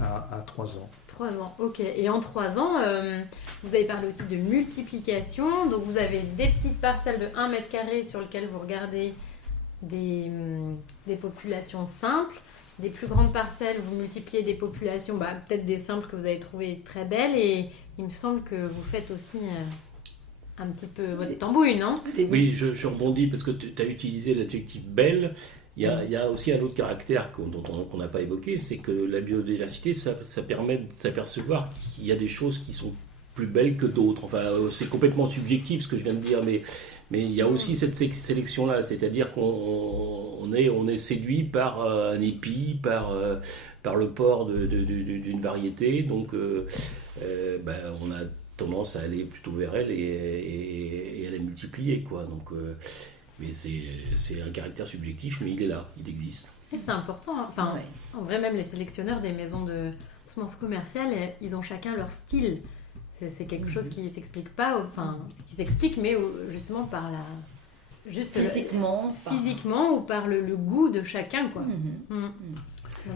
à 3 ans. 3 ans, ok. Et en 3 ans, vous avez parlé aussi de multiplication. Donc vous avez des petites parcelles de 1 mètre carré sur lesquelles vous regardez des populations simples. Des plus grandes parcelles, vous multipliez des populations, peut-être des simples que vous avez trouvées très belles. Et il me semble que vous faites aussi un petit peu des tambouilles, non? Oui, je rebondis parce que tu as utilisé l'adjectif belle. Il y a aussi un autre caractère qu'on n'a pas évoqué, c'est que la biodiversité, ça permet de s'apercevoir qu'il y a des choses qui sont plus belles que d'autres. Enfin, c'est complètement subjectif ce que je viens de dire, mais il y a aussi cette sélection-là, c'est-à-dire qu'on est séduit par un épi, par le port d'une variété, donc on a tendance à aller plutôt vers elle et à la multiplier, quoi. Donc, mais c'est un caractère subjectif, mais il est là, il existe. Et c'est important, hein. Enfin, en vrai, même les sélectionneurs des maisons de semences commerciales, ils ont chacun leur style. C'est quelque chose qui s'explique pas, enfin, qui s'explique, mais justement par la... Juste physiquement ou par le goût de chacun, quoi.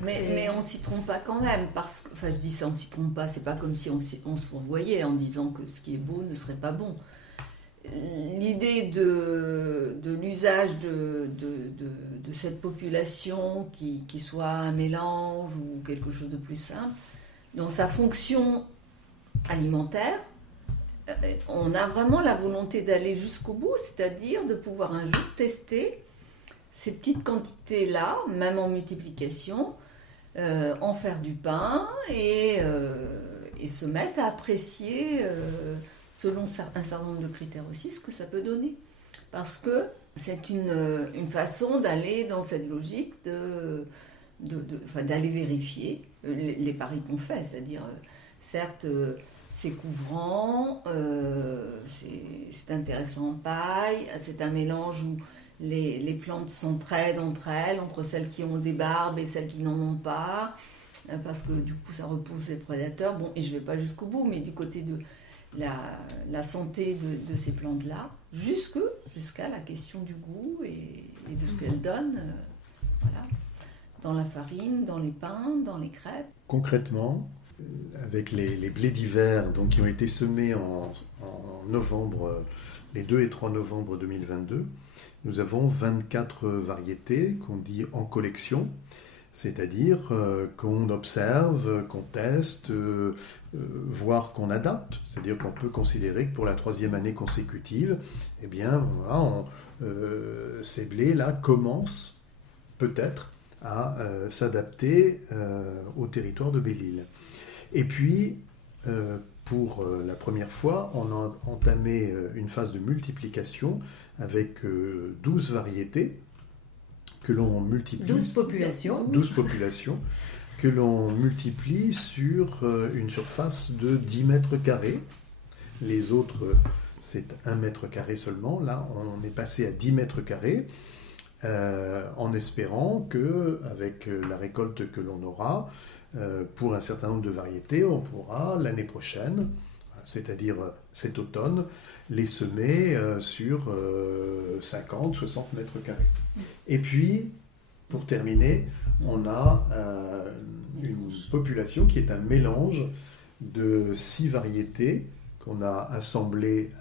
Mais on s'y trompe pas quand même, parce que, enfin je dis ça, on s'y trompe pas, c'est pas comme si on se fourvoyait en disant que ce qui est beau ne serait pas bon. L'idée de l'usage de cette population qui soit un mélange ou quelque chose de plus simple, dans sa fonction alimentaire, on a vraiment la volonté d'aller jusqu'au bout, c'est-à-dire de pouvoir un jour tester ces petites quantités-là, même en multiplication, en faire du pain et se mettre à apprécier, selon un certain nombre de critères aussi, ce que ça peut donner. Parce que c'est une façon d'aller dans cette logique d'aller vérifier les paris qu'on fait, c'est-à-dire, certes, c'est couvrant, c'est intéressant en paille, c'est un mélange où les plantes s'entraident entre elles, entre celles qui ont des barbes et celles qui n'en ont pas, parce que du coup ça repousse les prédateurs. Bon, et je ne vais pas jusqu'au bout, mais du côté de la santé de ces plantes-là, jusqu'à la question du goût et de ce qu'elles donnent, voilà, dans la farine, dans les pains, dans les crêpes. Concrètement, avec les blés d'hiver donc, qui ont été semés en novembre, les 2 et 3 novembre 2022, nous avons 24 variétés qu'on dit en collection, c'est-à-dire qu'on observe, qu'on teste, voire qu'on adapte. C'est-à-dire qu'on peut considérer que pour la 3e année consécutive, eh bien, voilà, ces blés-là commencent peut-être à s'adapter au territoire de Belle-Île. Et puis, pour la première fois, on a entamé une phase de multiplication avec 12 variétés que l'on multiplie... 12 populations. 12 populations que l'on multiplie sur une surface de 10 mètres carrés. Les autres, c'est 1 mètre carré seulement. Là, on est passé à 10 mètres carrés en espérant qu'avec la récolte que l'on aura, pour un certain nombre de variétés, on pourra l'année prochaine, c'est-à-dire cet automne, les semer sur 50-60 mètres carrés. Et puis, pour terminer, on a une population qui est un mélange de 6 variétés qu'on a assemblées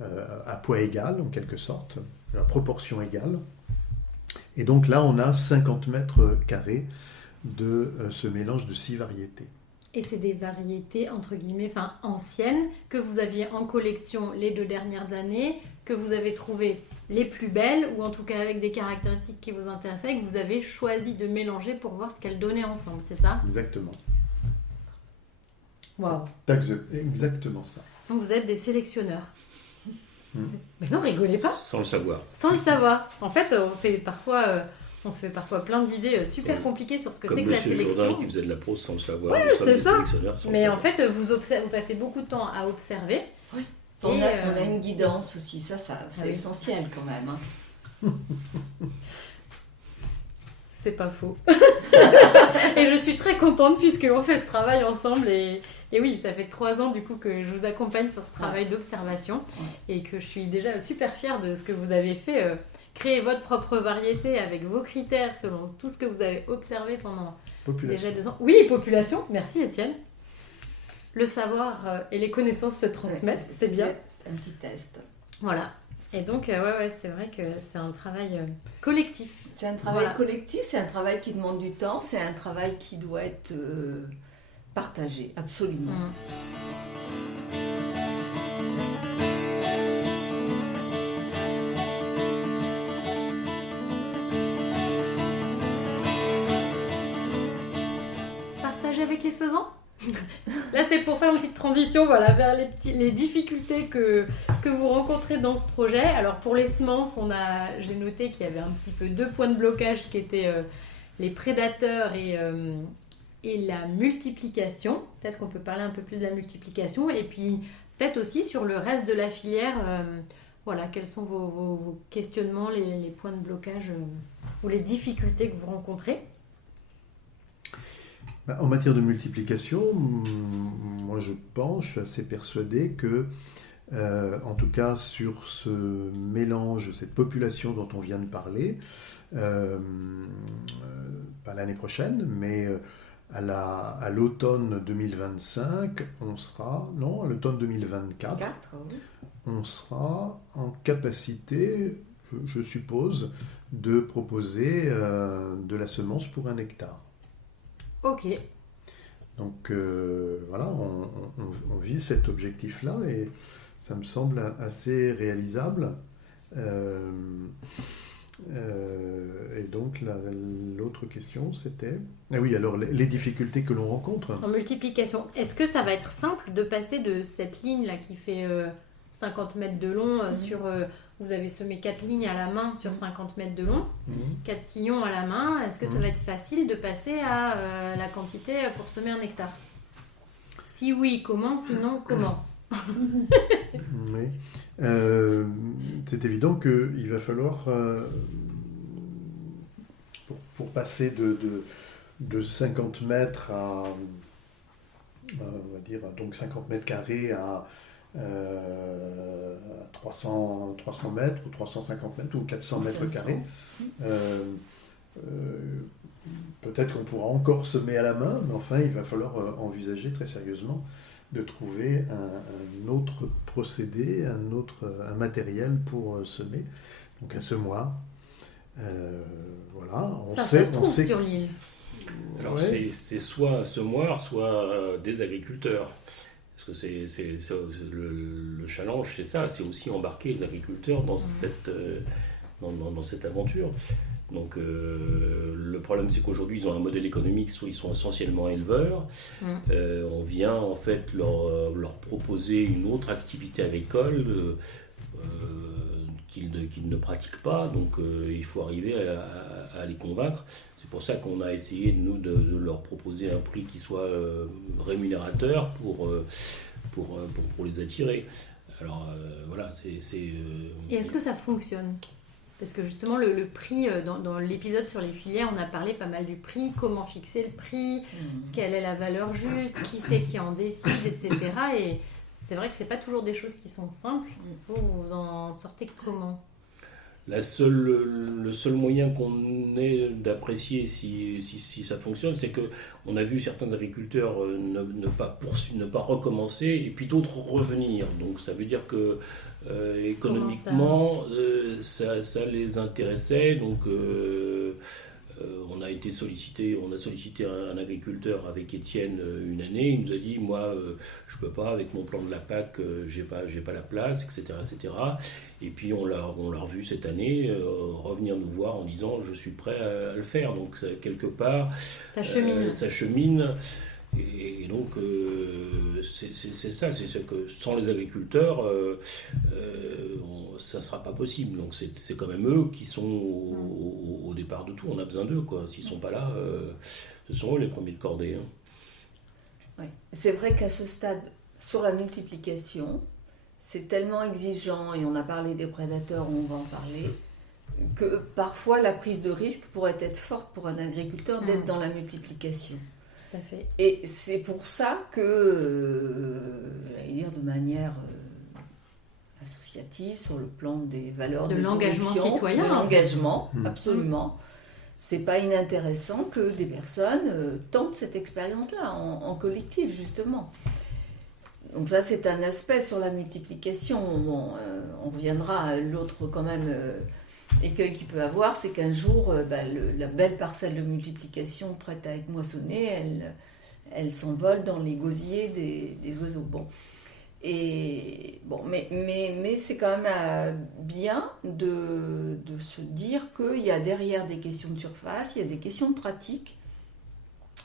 à poids égal, en quelque sorte, à proportion égale. Et donc là, on a 50 mètres carrés de ce mélange de 6 variétés. Et c'est des variétés, entre guillemets, anciennes, que vous aviez en collection les 2 dernières années, que vous avez trouvées les plus belles, ou en tout cas avec des caractéristiques qui vous intéressaient, et que vous avez choisi de mélanger pour voir ce qu'elles donnaient ensemble, c'est ça ? Exactement. Waouh. C'est exactement ça. Donc vous êtes des sélectionneurs. Mais non, rigolez pas. Sans le savoir. Sans le savoir. En fait, on se fait parfois plein d'idées super compliquées sur ce que c'est que la sélection. Comme M. Jourdain qui faisait de la prose sans le savoir. Ouais, nous sommes des ça. sélectionneurs sans Mais le en savoir. fait, vous passez beaucoup de temps à observer. Oui. On a une guidance aussi, ça c'est essentiel quand même. C'est pas faux. Et je suis très contente puisqu'on fait ce travail ensemble et oui, ça fait 3 ans du coup que je vous accompagne sur ce travail d'observation et que je suis déjà super fière de ce que vous avez fait. Créer votre propre variété avec vos critères selon tout ce que vous avez observé pendant déjà 2 ans. Oui, population, merci Étienne. Le savoir et les connaissances se transmettent, c'est bien. C'est un petit test. Voilà. Et donc, c'est vrai que c'est un travail collectif. C'est un travail collectif, c'est un travail qui demande du temps, c'est un travail qui doit être partagé, absolument. avec les faisans. Là, c'est pour faire une petite transition vers les difficultés que vous rencontrez dans ce projet. Alors, pour les semences, j'ai noté qu'il y avait un petit peu 2 points de blocage qui étaient les prédateurs et la multiplication. Peut-être qu'on peut parler un peu plus de la multiplication. Et puis, peut-être aussi sur le reste de la filière. Quels sont vos questionnements, les points de blocage ou les difficultés que vous rencontrez? En matière de multiplication, moi je suis assez persuadé que, en tout cas sur ce mélange, cette population dont on vient de parler, pas l'année prochaine, mais à l'automne 2025, à l'automne 2024, on sera en capacité, je suppose, de proposer de la semence pour 1 hectare. Ok. Donc on vise cet objectif-là et ça me semble assez réalisable. Et donc l'autre question c'était... Ah oui, alors les difficultés que l'on rencontre. En multiplication, est-ce que ça va être simple de passer de cette ligne-là qui fait 50 mètres de long sur... vous avez semé 4 lignes à la main sur 50 mètres de long, 4 sillons à la main. Est-ce que ça va être facile de passer à la quantité pour semer 1 hectare? Si oui, comment? Sinon, comment? Oui. C'est évident qu'il va falloir, pour passer de 50 mètres à, on va dire, donc 50 mètres carrés à 300 mètres ou 350 mètres ou 400 mètres carrés. Peut-être qu'on pourra encore semer à la main, mais enfin il va falloir envisager très sérieusement de trouver un autre procédé, un matériel pour semer, donc un semoir. On se trouve sur l'île. Alors c'est soit un semoir, soit des agriculteurs. Parce que c'est le challenge, c'est ça, c'est aussi embarquer les agriculteurs dans cette aventure. Donc le problème, c'est qu'aujourd'hui, ils ont un modèle économique où ils sont essentiellement éleveurs. On vient en fait leur proposer une autre activité agricole qu'ils ne pratiquent pas. Donc il faut arriver à les convaincre. C'est pour ça qu'on a essayé, nous, de leur proposer un prix qui soit rémunérateur pour les attirer. Alors, Et est-ce que ça fonctionne? Parce que justement, le prix, dans l'épisode sur les filières, on a parlé pas mal du prix, comment fixer le prix, quelle est la valeur juste, qui c'est qui en décide, etc. Et c'est vrai que c'est pas toujours des choses qui sont simples. Vous en sortez comment? Le seul moyen qu'on ait d'apprécier si ça fonctionne, c'est qu'on a vu certains agriculteurs ne pas recommencer et puis d'autres revenir. Donc ça veut dire que économiquement, ça les intéressait. Donc on a sollicité un agriculteur avec Étienne une année. Il nous a dit, moi, je peux pas, avec mon plan de la PAC, j'ai pas la place, etc., etc. Et puis on l'a revu cette année revenir nous voir en disant, je suis prêt à le faire. Donc quelque part, ça chemine. Et donc c'est ça, c'est que sans les agriculteurs, ça ne sera pas possible. Donc c'est quand même eux qui sont au départ de tout. On a besoin d'eux, quoi. S'ils ne sont pas là, ce sont eux les premiers de cordée. Hein. Oui. C'est vrai qu'à ce stade, sur la multiplication, c'est tellement exigeant, et on a parlé des prédateurs, on va en parler, que parfois la prise de risque pourrait être forte pour un agriculteur d'être dans la multiplication. Tout à fait. Et c'est pour ça que, j'allais dire de manière associative, sur le plan des valeurs de l'engagement citoyen, de l'engagement, absolument, c'est pas inintéressant que des personnes tentent cette expérience-là en collectif, justement. Donc ça, c'est un aspect sur la multiplication. Bon, on reviendra à l'autre quand même écueil qu'il peut avoir, c'est qu'un jour, la belle parcelle de multiplication prête à être moissonnée, elle s'envole dans les gosiers des oiseaux. Bon. Et bon, mais c'est quand même bien de se dire qu'il y a derrière des questions de surface, il y a des questions de pratique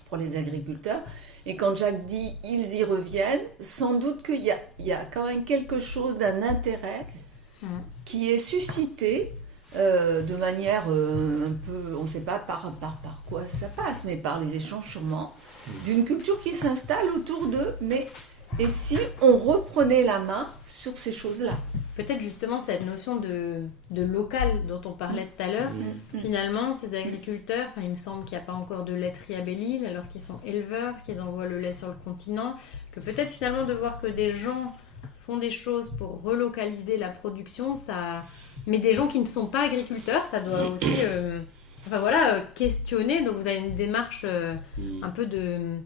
pour les agriculteurs, Et quand Jacques dit « ils y reviennent », sans doute qu'il y a quand même quelque chose d'un intérêt qui est suscité de manière un peu, on ne sait pas par quoi ça passe, mais par les échanges sûrement, d'une culture qui s'installe autour d'eux. Mais et si on reprenait la main sur ces choses-là? Peut-être justement cette notion de local dont on parlait tout à l'heure. Finalement, ces agriculteurs, il me semble qu'il n'y a pas encore de laiterie à Belle-Île, alors qu'ils sont éleveurs, qu'ils envoient le lait sur le continent, que peut-être finalement de voir que des gens font des choses pour relocaliser la production, ça... mais des gens qui ne sont pas agriculteurs, ça doit aussi questionner. Donc vous avez une démarche un peu de...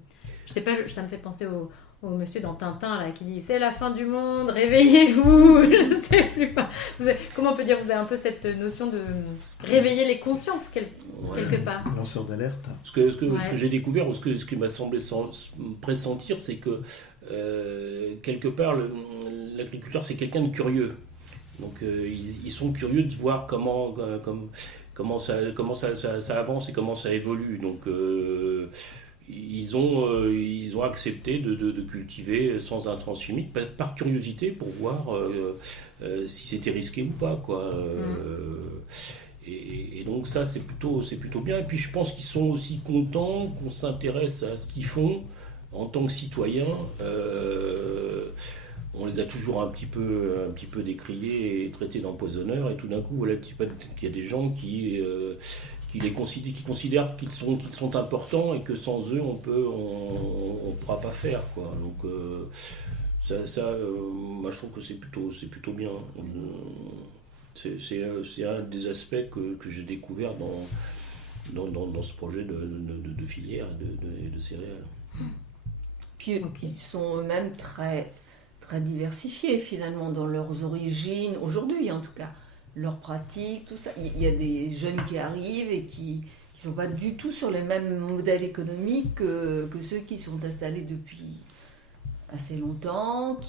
Je sais pas, ça me fait penser au monsieur dans Tintin là, qui dit « c'est la fin du monde, réveillez-vous !» Je sais plus. Comment on peut dire? Vous avez un peu cette notion de réveiller les consciences quelque part. Lanceur d'alerte. Ce que j'ai découvert, ou ce qui m'a semblé pressentir, c'est que quelque part, l'agriculteur, c'est quelqu'un de curieux. Donc ils sont curieux de voir comment ça avance et comment ça évolue. Donc ils ont accepté de cultiver sans intrants chimiques par curiosité pour voir si c'était risqué ou pas, quoi. Et donc ça c'est plutôt bien. Et puis je pense qu'ils sont aussi contents qu'on s'intéresse à ce qu'ils font en tant que citoyens. On les a toujours un petit peu décriés et traités d'empoisonneurs, et tout d'un coup voilà qu'il y a des gens qui considèrent qu'ils sont importants et que sans eux on pourra pas faire, quoi. Donc moi je trouve que c'est plutôt bien. C'est un des aspects que j'ai découvert dans ce projet de filière de céréales. Puis ils sont eux-mêmes très très diversifiés finalement dans leurs origines, aujourd'hui en tout cas, leurs pratiques, tout ça. Il y a des jeunes qui arrivent et qui ne sont pas du tout sur les mêmes modèles économiques que ceux qui sont installés depuis assez longtemps,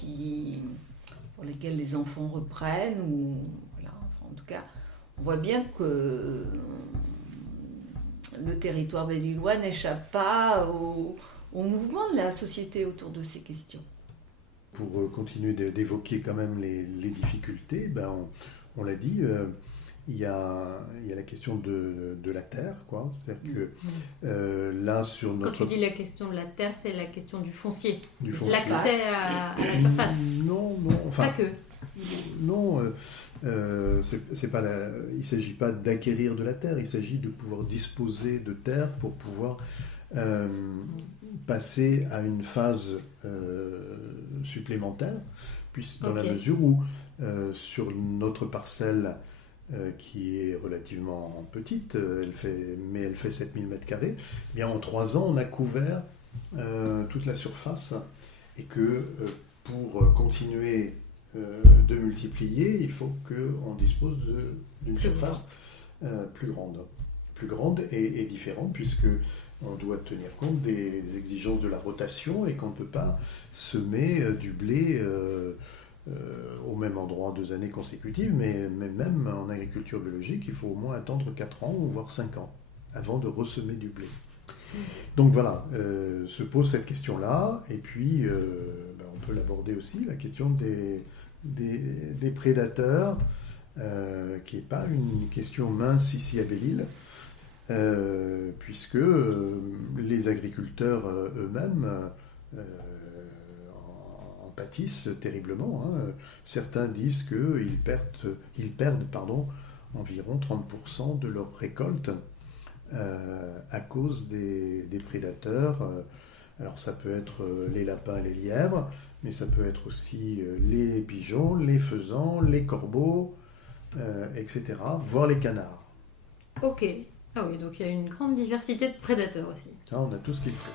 pour lesquels les enfants reprennent. En tout cas, on voit bien que le territoire belle-îlois n'échappe pas au mouvement de la société autour de ces questions. Pour continuer d'évoquer quand même les difficultés, on l'a dit, il y a la question de la terre, quoi. C'est-à-dire que là, sur notre... Quand tu dis la question de la terre, c'est la question du foncier. L'accès à la surface. Non, enfin... Pas que. Non, c'est pas il ne s'agit pas d'acquérir de la terre, il s'agit de pouvoir disposer de terre pour pouvoir... passer à une phase supplémentaire, dans la mesure où sur notre parcelle qui est relativement petite, elle fait 7000 m², bien en 3 ans on a couvert toute la surface, et que pour continuer de multiplier, il faut qu'on dispose d'une surface plus grande et différente, puisque on doit tenir compte des exigences de la rotation et qu'on ne peut pas semer du blé au même endroit 2 années consécutives, mais même en agriculture biologique, il faut au moins attendre 4 ans, voire 5 ans, avant de ressemer du blé. Donc voilà, se pose cette question-là, et puis on peut l'aborder aussi, la question des prédateurs, qui n'est pas une question mince ici à Belle-Île, puisque les agriculteurs eux-mêmes en pâtissent terriblement. Certains disent qu'ils perdent environ 30% de leur récolte à cause des prédateurs. Alors ça peut être les lapins, les lièvres, mais ça peut être aussi les pigeons, les faisans, les corbeaux, etc., voire les canards. Ok. Ah oui, donc il y a une grande diversité de prédateurs aussi. Là, on a tout ce qu'il faut.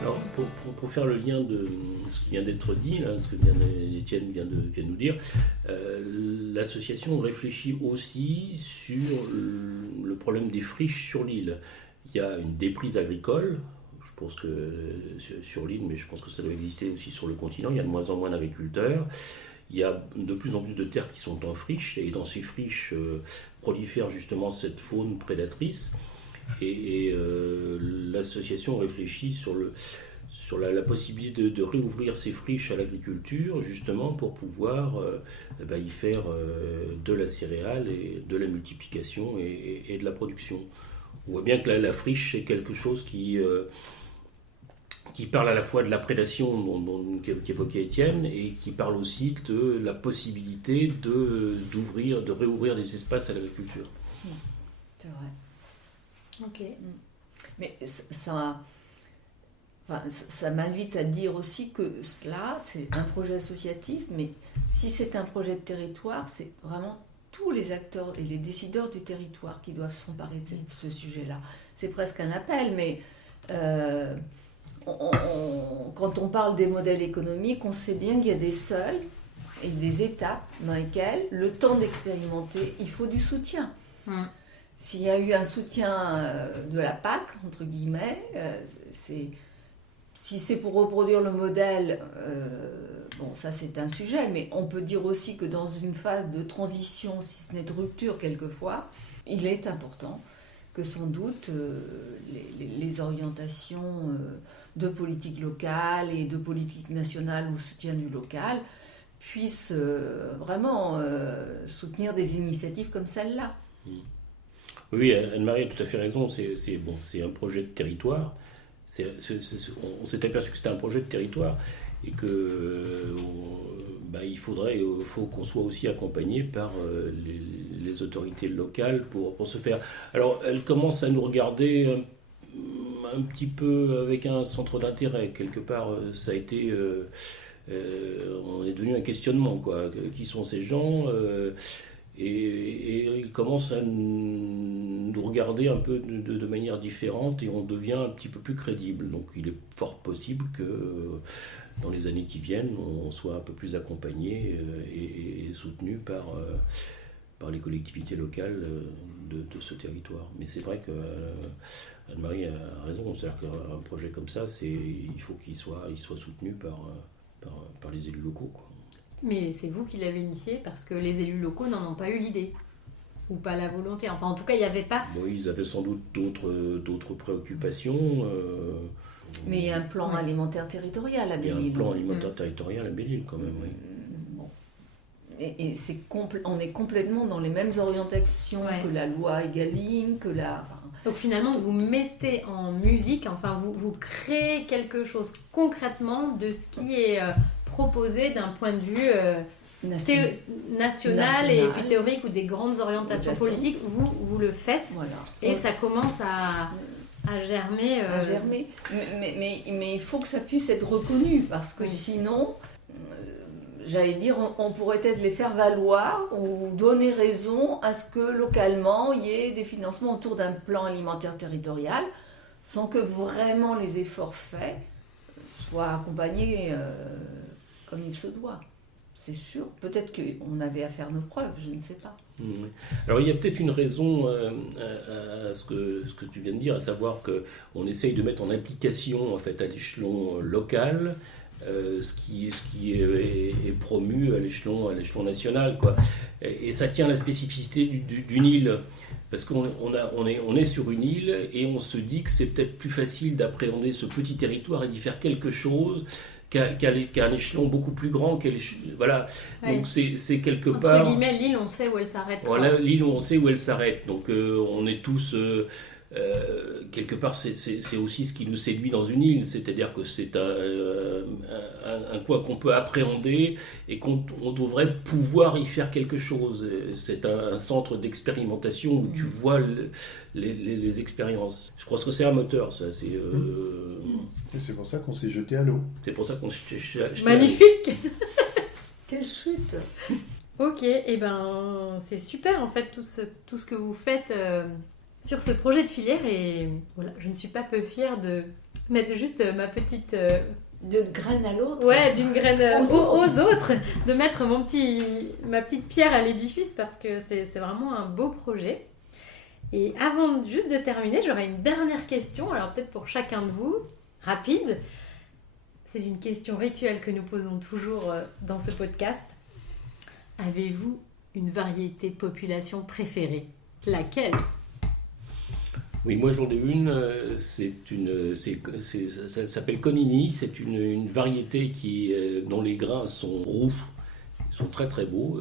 Alors, pour faire le lien de ce qui vient d'être dit, là, ce que Étienne vient de nous dire, l'association réfléchit aussi sur le problème des friches sur l'île. Il y a une déprise agricole. Je pense que sur l'île, mais je pense que ça doit exister aussi sur le continent, il y a de moins en moins d'agriculteurs. il y a de plus en plus de terres qui sont en friche, et dans ces friches prolifère justement cette faune prédatrice. Et l'association réfléchit sur la possibilité de réouvrir ces friches à l'agriculture, justement pour pouvoir y faire de la céréale et de la multiplication et de la production. On voit bien que la friche, c'est quelque chose qui parle à la fois de la prédation qu'évoquait Étienne, et qui parle aussi de la possibilité de réouvrir des espaces à l'agriculture. C'est vrai. Ok. Mais ça m'invite à dire aussi que cela, c'est un projet associatif, mais si c'est un projet de territoire, c'est vraiment tous les acteurs et les décideurs du territoire qui doivent s'emparer de ce sujet-là. C'est presque un appel, mais quand on parle des modèles économiques, on sait bien qu'il y a des seuils et des étapes dans lesquelles le temps d'expérimenter, il faut du soutien. S'il y a eu un soutien de la PAC, entre guillemets, si c'est pour reproduire le modèle, ça c'est un sujet, mais on peut dire aussi que dans une phase de transition, si ce n'est de rupture quelquefois, il est important que sans doute les orientations de politique locale et de politique nationale au soutien du local puissent vraiment soutenir des initiatives comme celle-là. Oui, Anne-Marie a tout à fait raison, c'est un projet de territoire. On s'est aperçu que c'était un projet de territoire et que il faut qu'on soit aussi accompagné par les autorités locales pour se faire. Alors, elles commencent à nous regarder un petit peu avec un centre d'intérêt. Quelque part, ça a été... on est devenu un questionnement, quoi. Qui sont ces gens et ils commencent à nous regarder un peu de manière différente, et on devient un petit peu plus crédible. Donc il est fort possible que dans les années qui viennent, on soit un peu plus accompagné et soutenu par les collectivités locales de ce territoire. Mais c'est vrai que Anne-Marie a raison, c'est-à-dire qu'un projet comme ça, il faut qu'il soit soutenu par les élus locaux, quoi. Mais c'est vous qui l'avez initié parce que les élus locaux n'en ont pas eu l'idée. Ou pas la volonté. Enfin, en tout cas, il n'y avait pas... Oui, ils avaient sans doute d'autres préoccupations. Mais il y a un plan alimentaire territorial à Belle-Île. Il y a un plan alimentaire territorial à Belle-Île, quand même, oui. Bon. Et on est complètement dans les mêmes orientations que la loi Egalim, que la... Donc finalement, vous mettez en musique, enfin, vous créez quelque chose concrètement de ce qui est... proposé d'un point de vue national et puis théorique, ou des grandes orientations politiques, vous le faites, et ça commence à germer. À germer. Mais il faut que ça puisse être reconnu, parce que sinon, j'allais dire, on pourrait peut-être les faire valoir ou donner raison à ce que localement, il y ait des financements autour d'un plan alimentaire territorial, sans que vraiment les efforts faits soient accompagnés comme il se doit. C'est sûr. Peut-être qu'on avait à faire nos preuves, je ne sais pas. Alors il y a peut-être une raison à ce que tu viens de dire, à savoir qu'on essaye de mettre en application, en fait, à l'échelon local ce qui est promu à l'échelon national, quoi. Et ça tient à la spécificité d'une île. Parce qu'on est sur une île, et on se dit que c'est peut-être plus facile d'appréhender ce petit territoire et d'y faire quelque chose qu'à un échelon beaucoup plus grand. Voilà. Ouais. Donc c'est quelque part... Entre guillemets, l'île, on sait où elle s'arrête. Voilà, l'île, on sait où elle s'arrête. Donc on est tous... quelque part, c'est aussi ce qui nous séduit dans une île, c'est-à-dire que c'est un coin qu'on peut appréhender et qu'on devrait pouvoir y faire quelque chose. C'est un centre d'expérimentation où tu vois les expériences. Je crois que c'est un moteur, ça. C'est pour ça qu'on s'est jeté à l'eau. C'est pour ça qu'on s'est jeté à l'eau. Magnifique. Quelle chute. Ok, et c'est super en fait tout ce que vous faites sur ce projet de filière, et voilà, je ne suis pas peu fière de mettre juste ma petite... D'une graine à l'autre. Ouais, d'une graine aux autres, de mettre ma petite pierre à l'édifice, parce que c'est vraiment un beau projet. Et avant juste de terminer, j'aurais une dernière question, alors peut-être pour chacun de vous, rapide. C'est une question rituelle que nous posons toujours dans ce podcast. Avez-vous une variété population préférée? Laquelle? Oui, moi j'en ai une, ça s'appelle Conini, c'est une variété dont les grains sont roux, ils sont très très beaux,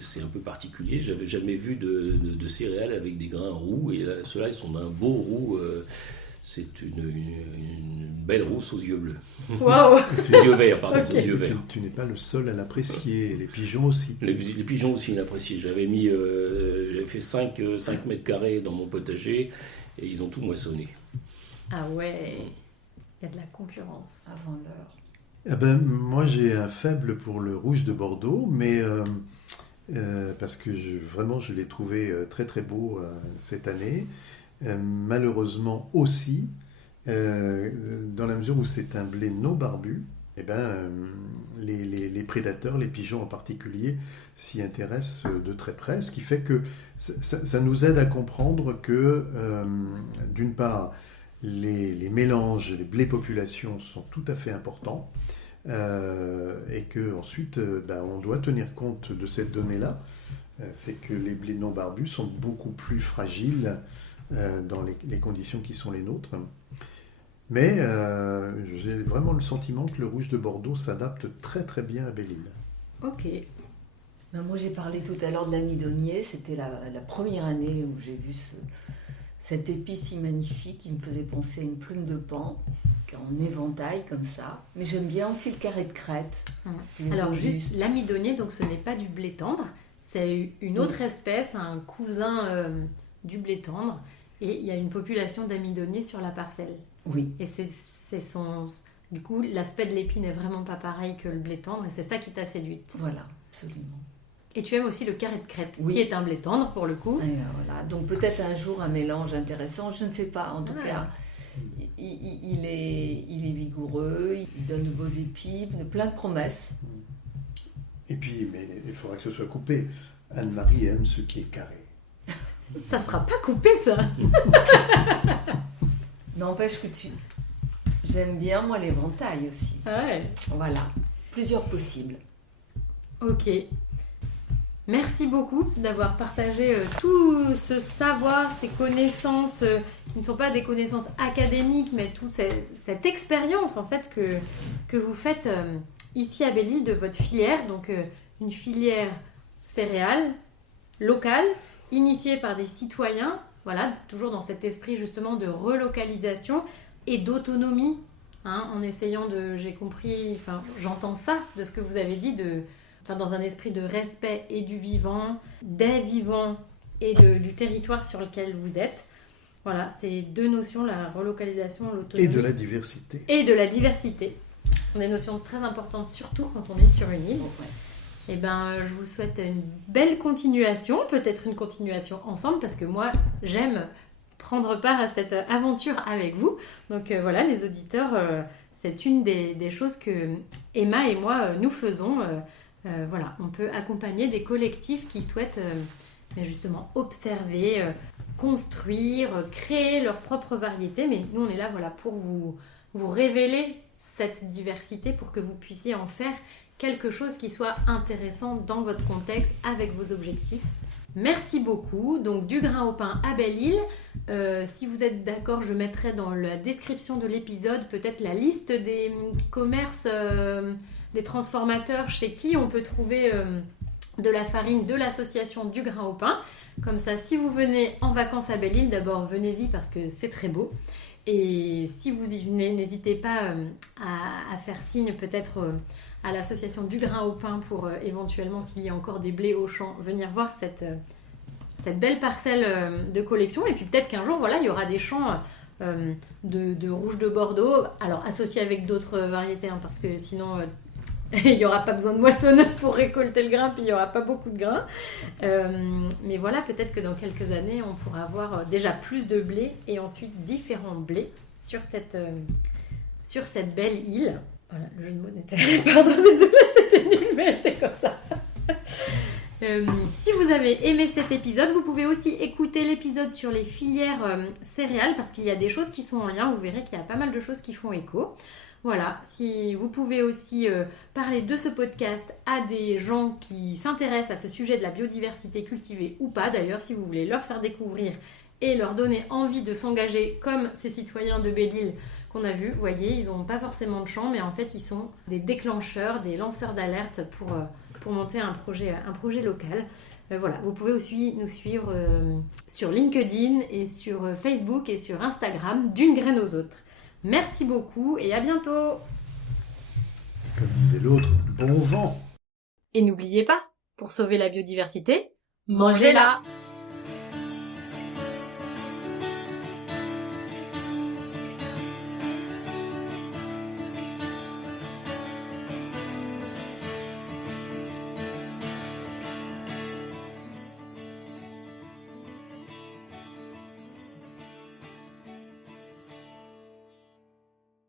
c'est un peu particulier, j'avais jamais vu de céréales avec des grains roux, et là, ceux-là ils sont d'un beau roux, c'est une belle rousse aux yeux bleus. Waouh! Aux yeux verts, pardon, Ok. aux yeux verts. Tu n'es pas le seul à l'apprécier, les pigeons aussi. Les pigeons aussi l'apprécient. J'avais fait 5 mètres carrés dans mon potager et ils ont tout moissonné. Ah ouais, il y a de la concurrence. Avant l'heure. Eh ben, moi, j'ai un faible pour le rouge de Bordeaux, mais parce que vraiment, je l'ai trouvé très très beau cette année. Malheureusement aussi, dans la mesure où c'est un blé non barbu, eh ben, les prédateurs, les pigeons en particulier, s'y intéressent de très près, ce qui fait que ça nous aide à comprendre que, d'une part, les mélanges, les blés populations sont tout à fait importants, et que ensuite, on doit tenir compte de cette donnée-là. C'est que les blés non barbus sont beaucoup plus fragiles dans les conditions qui sont les nôtres. Mais j'ai vraiment le sentiment que le rouge de Bordeaux s'adapte très très bien à Belle-Île. Ok. Ben, moi, j'ai parlé tout à l'heure de l'amidonnier. C'était la première année où j'ai vu cette épice si magnifique qui me faisait penser à une plume de paon, en éventail comme ça. Mais j'aime bien aussi le carré de crête. Alors juste, l'amidonnier, donc ce n'est pas du blé tendre, c'est une autre espèce, un cousin du blé tendre. Et il y a une population d'amidonniers sur la parcelle. Oui. Et du coup, l'aspect de l'épi n'est vraiment pas pareil que le blé tendre, et c'est ça qui t'a séduite. Voilà, absolument. Et tu aimes aussi le carré de crête, Oui. qui est un blé tendre pour le coup. Et voilà. Donc peut-être un jour un mélange intéressant, je ne sais pas. En tout Ouais. cas, il est vigoureux, il donne de beaux épis, plein de promesses. Et puis, mais il faudra que ce soit coupé. Anne-Marie aime ce qui est carré. Ça sera pas coupé, ça. N'empêche que j'aime bien, moi, l'éventail aussi. Ouais. Voilà, plusieurs possibles. Ok. Merci beaucoup d'avoir partagé tout ce savoir, ces connaissances qui ne sont pas des connaissances académiques, mais toute cette expérience en fait que vous faites ici à Belle-Île de votre filière, donc une filière céréales locale, initiée par des citoyens, voilà, toujours dans cet esprit justement de relocalisation et d'autonomie, hein, en essayant j'ai compris, j'entends ça de ce que vous avez dit, dans un esprit de respect et du vivant, des vivants et du territoire sur lequel vous êtes. Voilà, c'est deux notions, la relocalisation, l'autonomie. Et de la diversité. Et de la diversité. Ce sont des notions très importantes, surtout quand on est sur une île. Ouais. Et je vous souhaite une belle continuation, peut-être une continuation ensemble, parce que moi, j'aime prendre part à cette aventure avec vous. Donc voilà, les auditeurs, c'est une des choses que Emma et moi, nous faisons. Voilà, on peut accompagner des collectifs qui souhaitent justement observer, construire, créer leur propre variété. Mais nous, on est là pour vous révéler cette diversité pour que vous puissiez en faire quelque chose qui soit intéressant dans votre contexte avec vos objectifs. Merci beaucoup. Donc du grain au pain à Belle-Île. Si vous êtes d'accord, je mettrai dans la description de l'épisode peut-être la liste des commerces, des transformateurs chez qui on peut trouver de la farine de l'association du grain au pain. Comme ça, si vous venez en vacances à Belle-Île, d'abord venez-y parce que c'est très beau. Et si vous y venez, n'hésitez pas à faire signe peut-être à l'association du grain au pain pour éventuellement, s'il y a encore des blés au champ, venir voir cette belle parcelle de collection. Et puis peut-être qu'un jour, voilà, il y aura des champs de rouge de Bordeaux, alors associés avec d'autres variétés, hein, parce que sinon... il n'y aura pas besoin de moissonneuse pour récolter le grain, puis il n'y aura pas beaucoup de grain. Mais voilà, peut-être que dans quelques années, on pourra avoir déjà plus de blé et ensuite différents blés sur cette belle île. Voilà, le jeu de mots n'était... Pardon, désolée, c'était nul, mais c'est comme ça. Si vous avez aimé cet épisode, vous pouvez aussi écouter l'épisode sur les filières céréales, parce qu'il y a des choses qui sont en lien. Vous verrez qu'il y a pas mal de choses qui font écho. Voilà, si vous pouvez aussi parler de ce podcast à des gens qui s'intéressent à ce sujet de la biodiversité cultivée ou pas, d'ailleurs, si vous voulez leur faire découvrir et leur donner envie de s'engager comme ces citoyens de Belle-Île qu'on a vus. Vous voyez, ils n'ont pas forcément de champ, mais en fait, ils sont des déclencheurs, des lanceurs d'alerte pour monter un projet local. Voilà, vous pouvez aussi nous suivre sur LinkedIn et sur Facebook et sur Instagram, d'une graine aux autres. Merci beaucoup et à bientôt. Comme disait l'autre, bon vent. Et n'oubliez pas, pour sauver la biodiversité, mangez-la.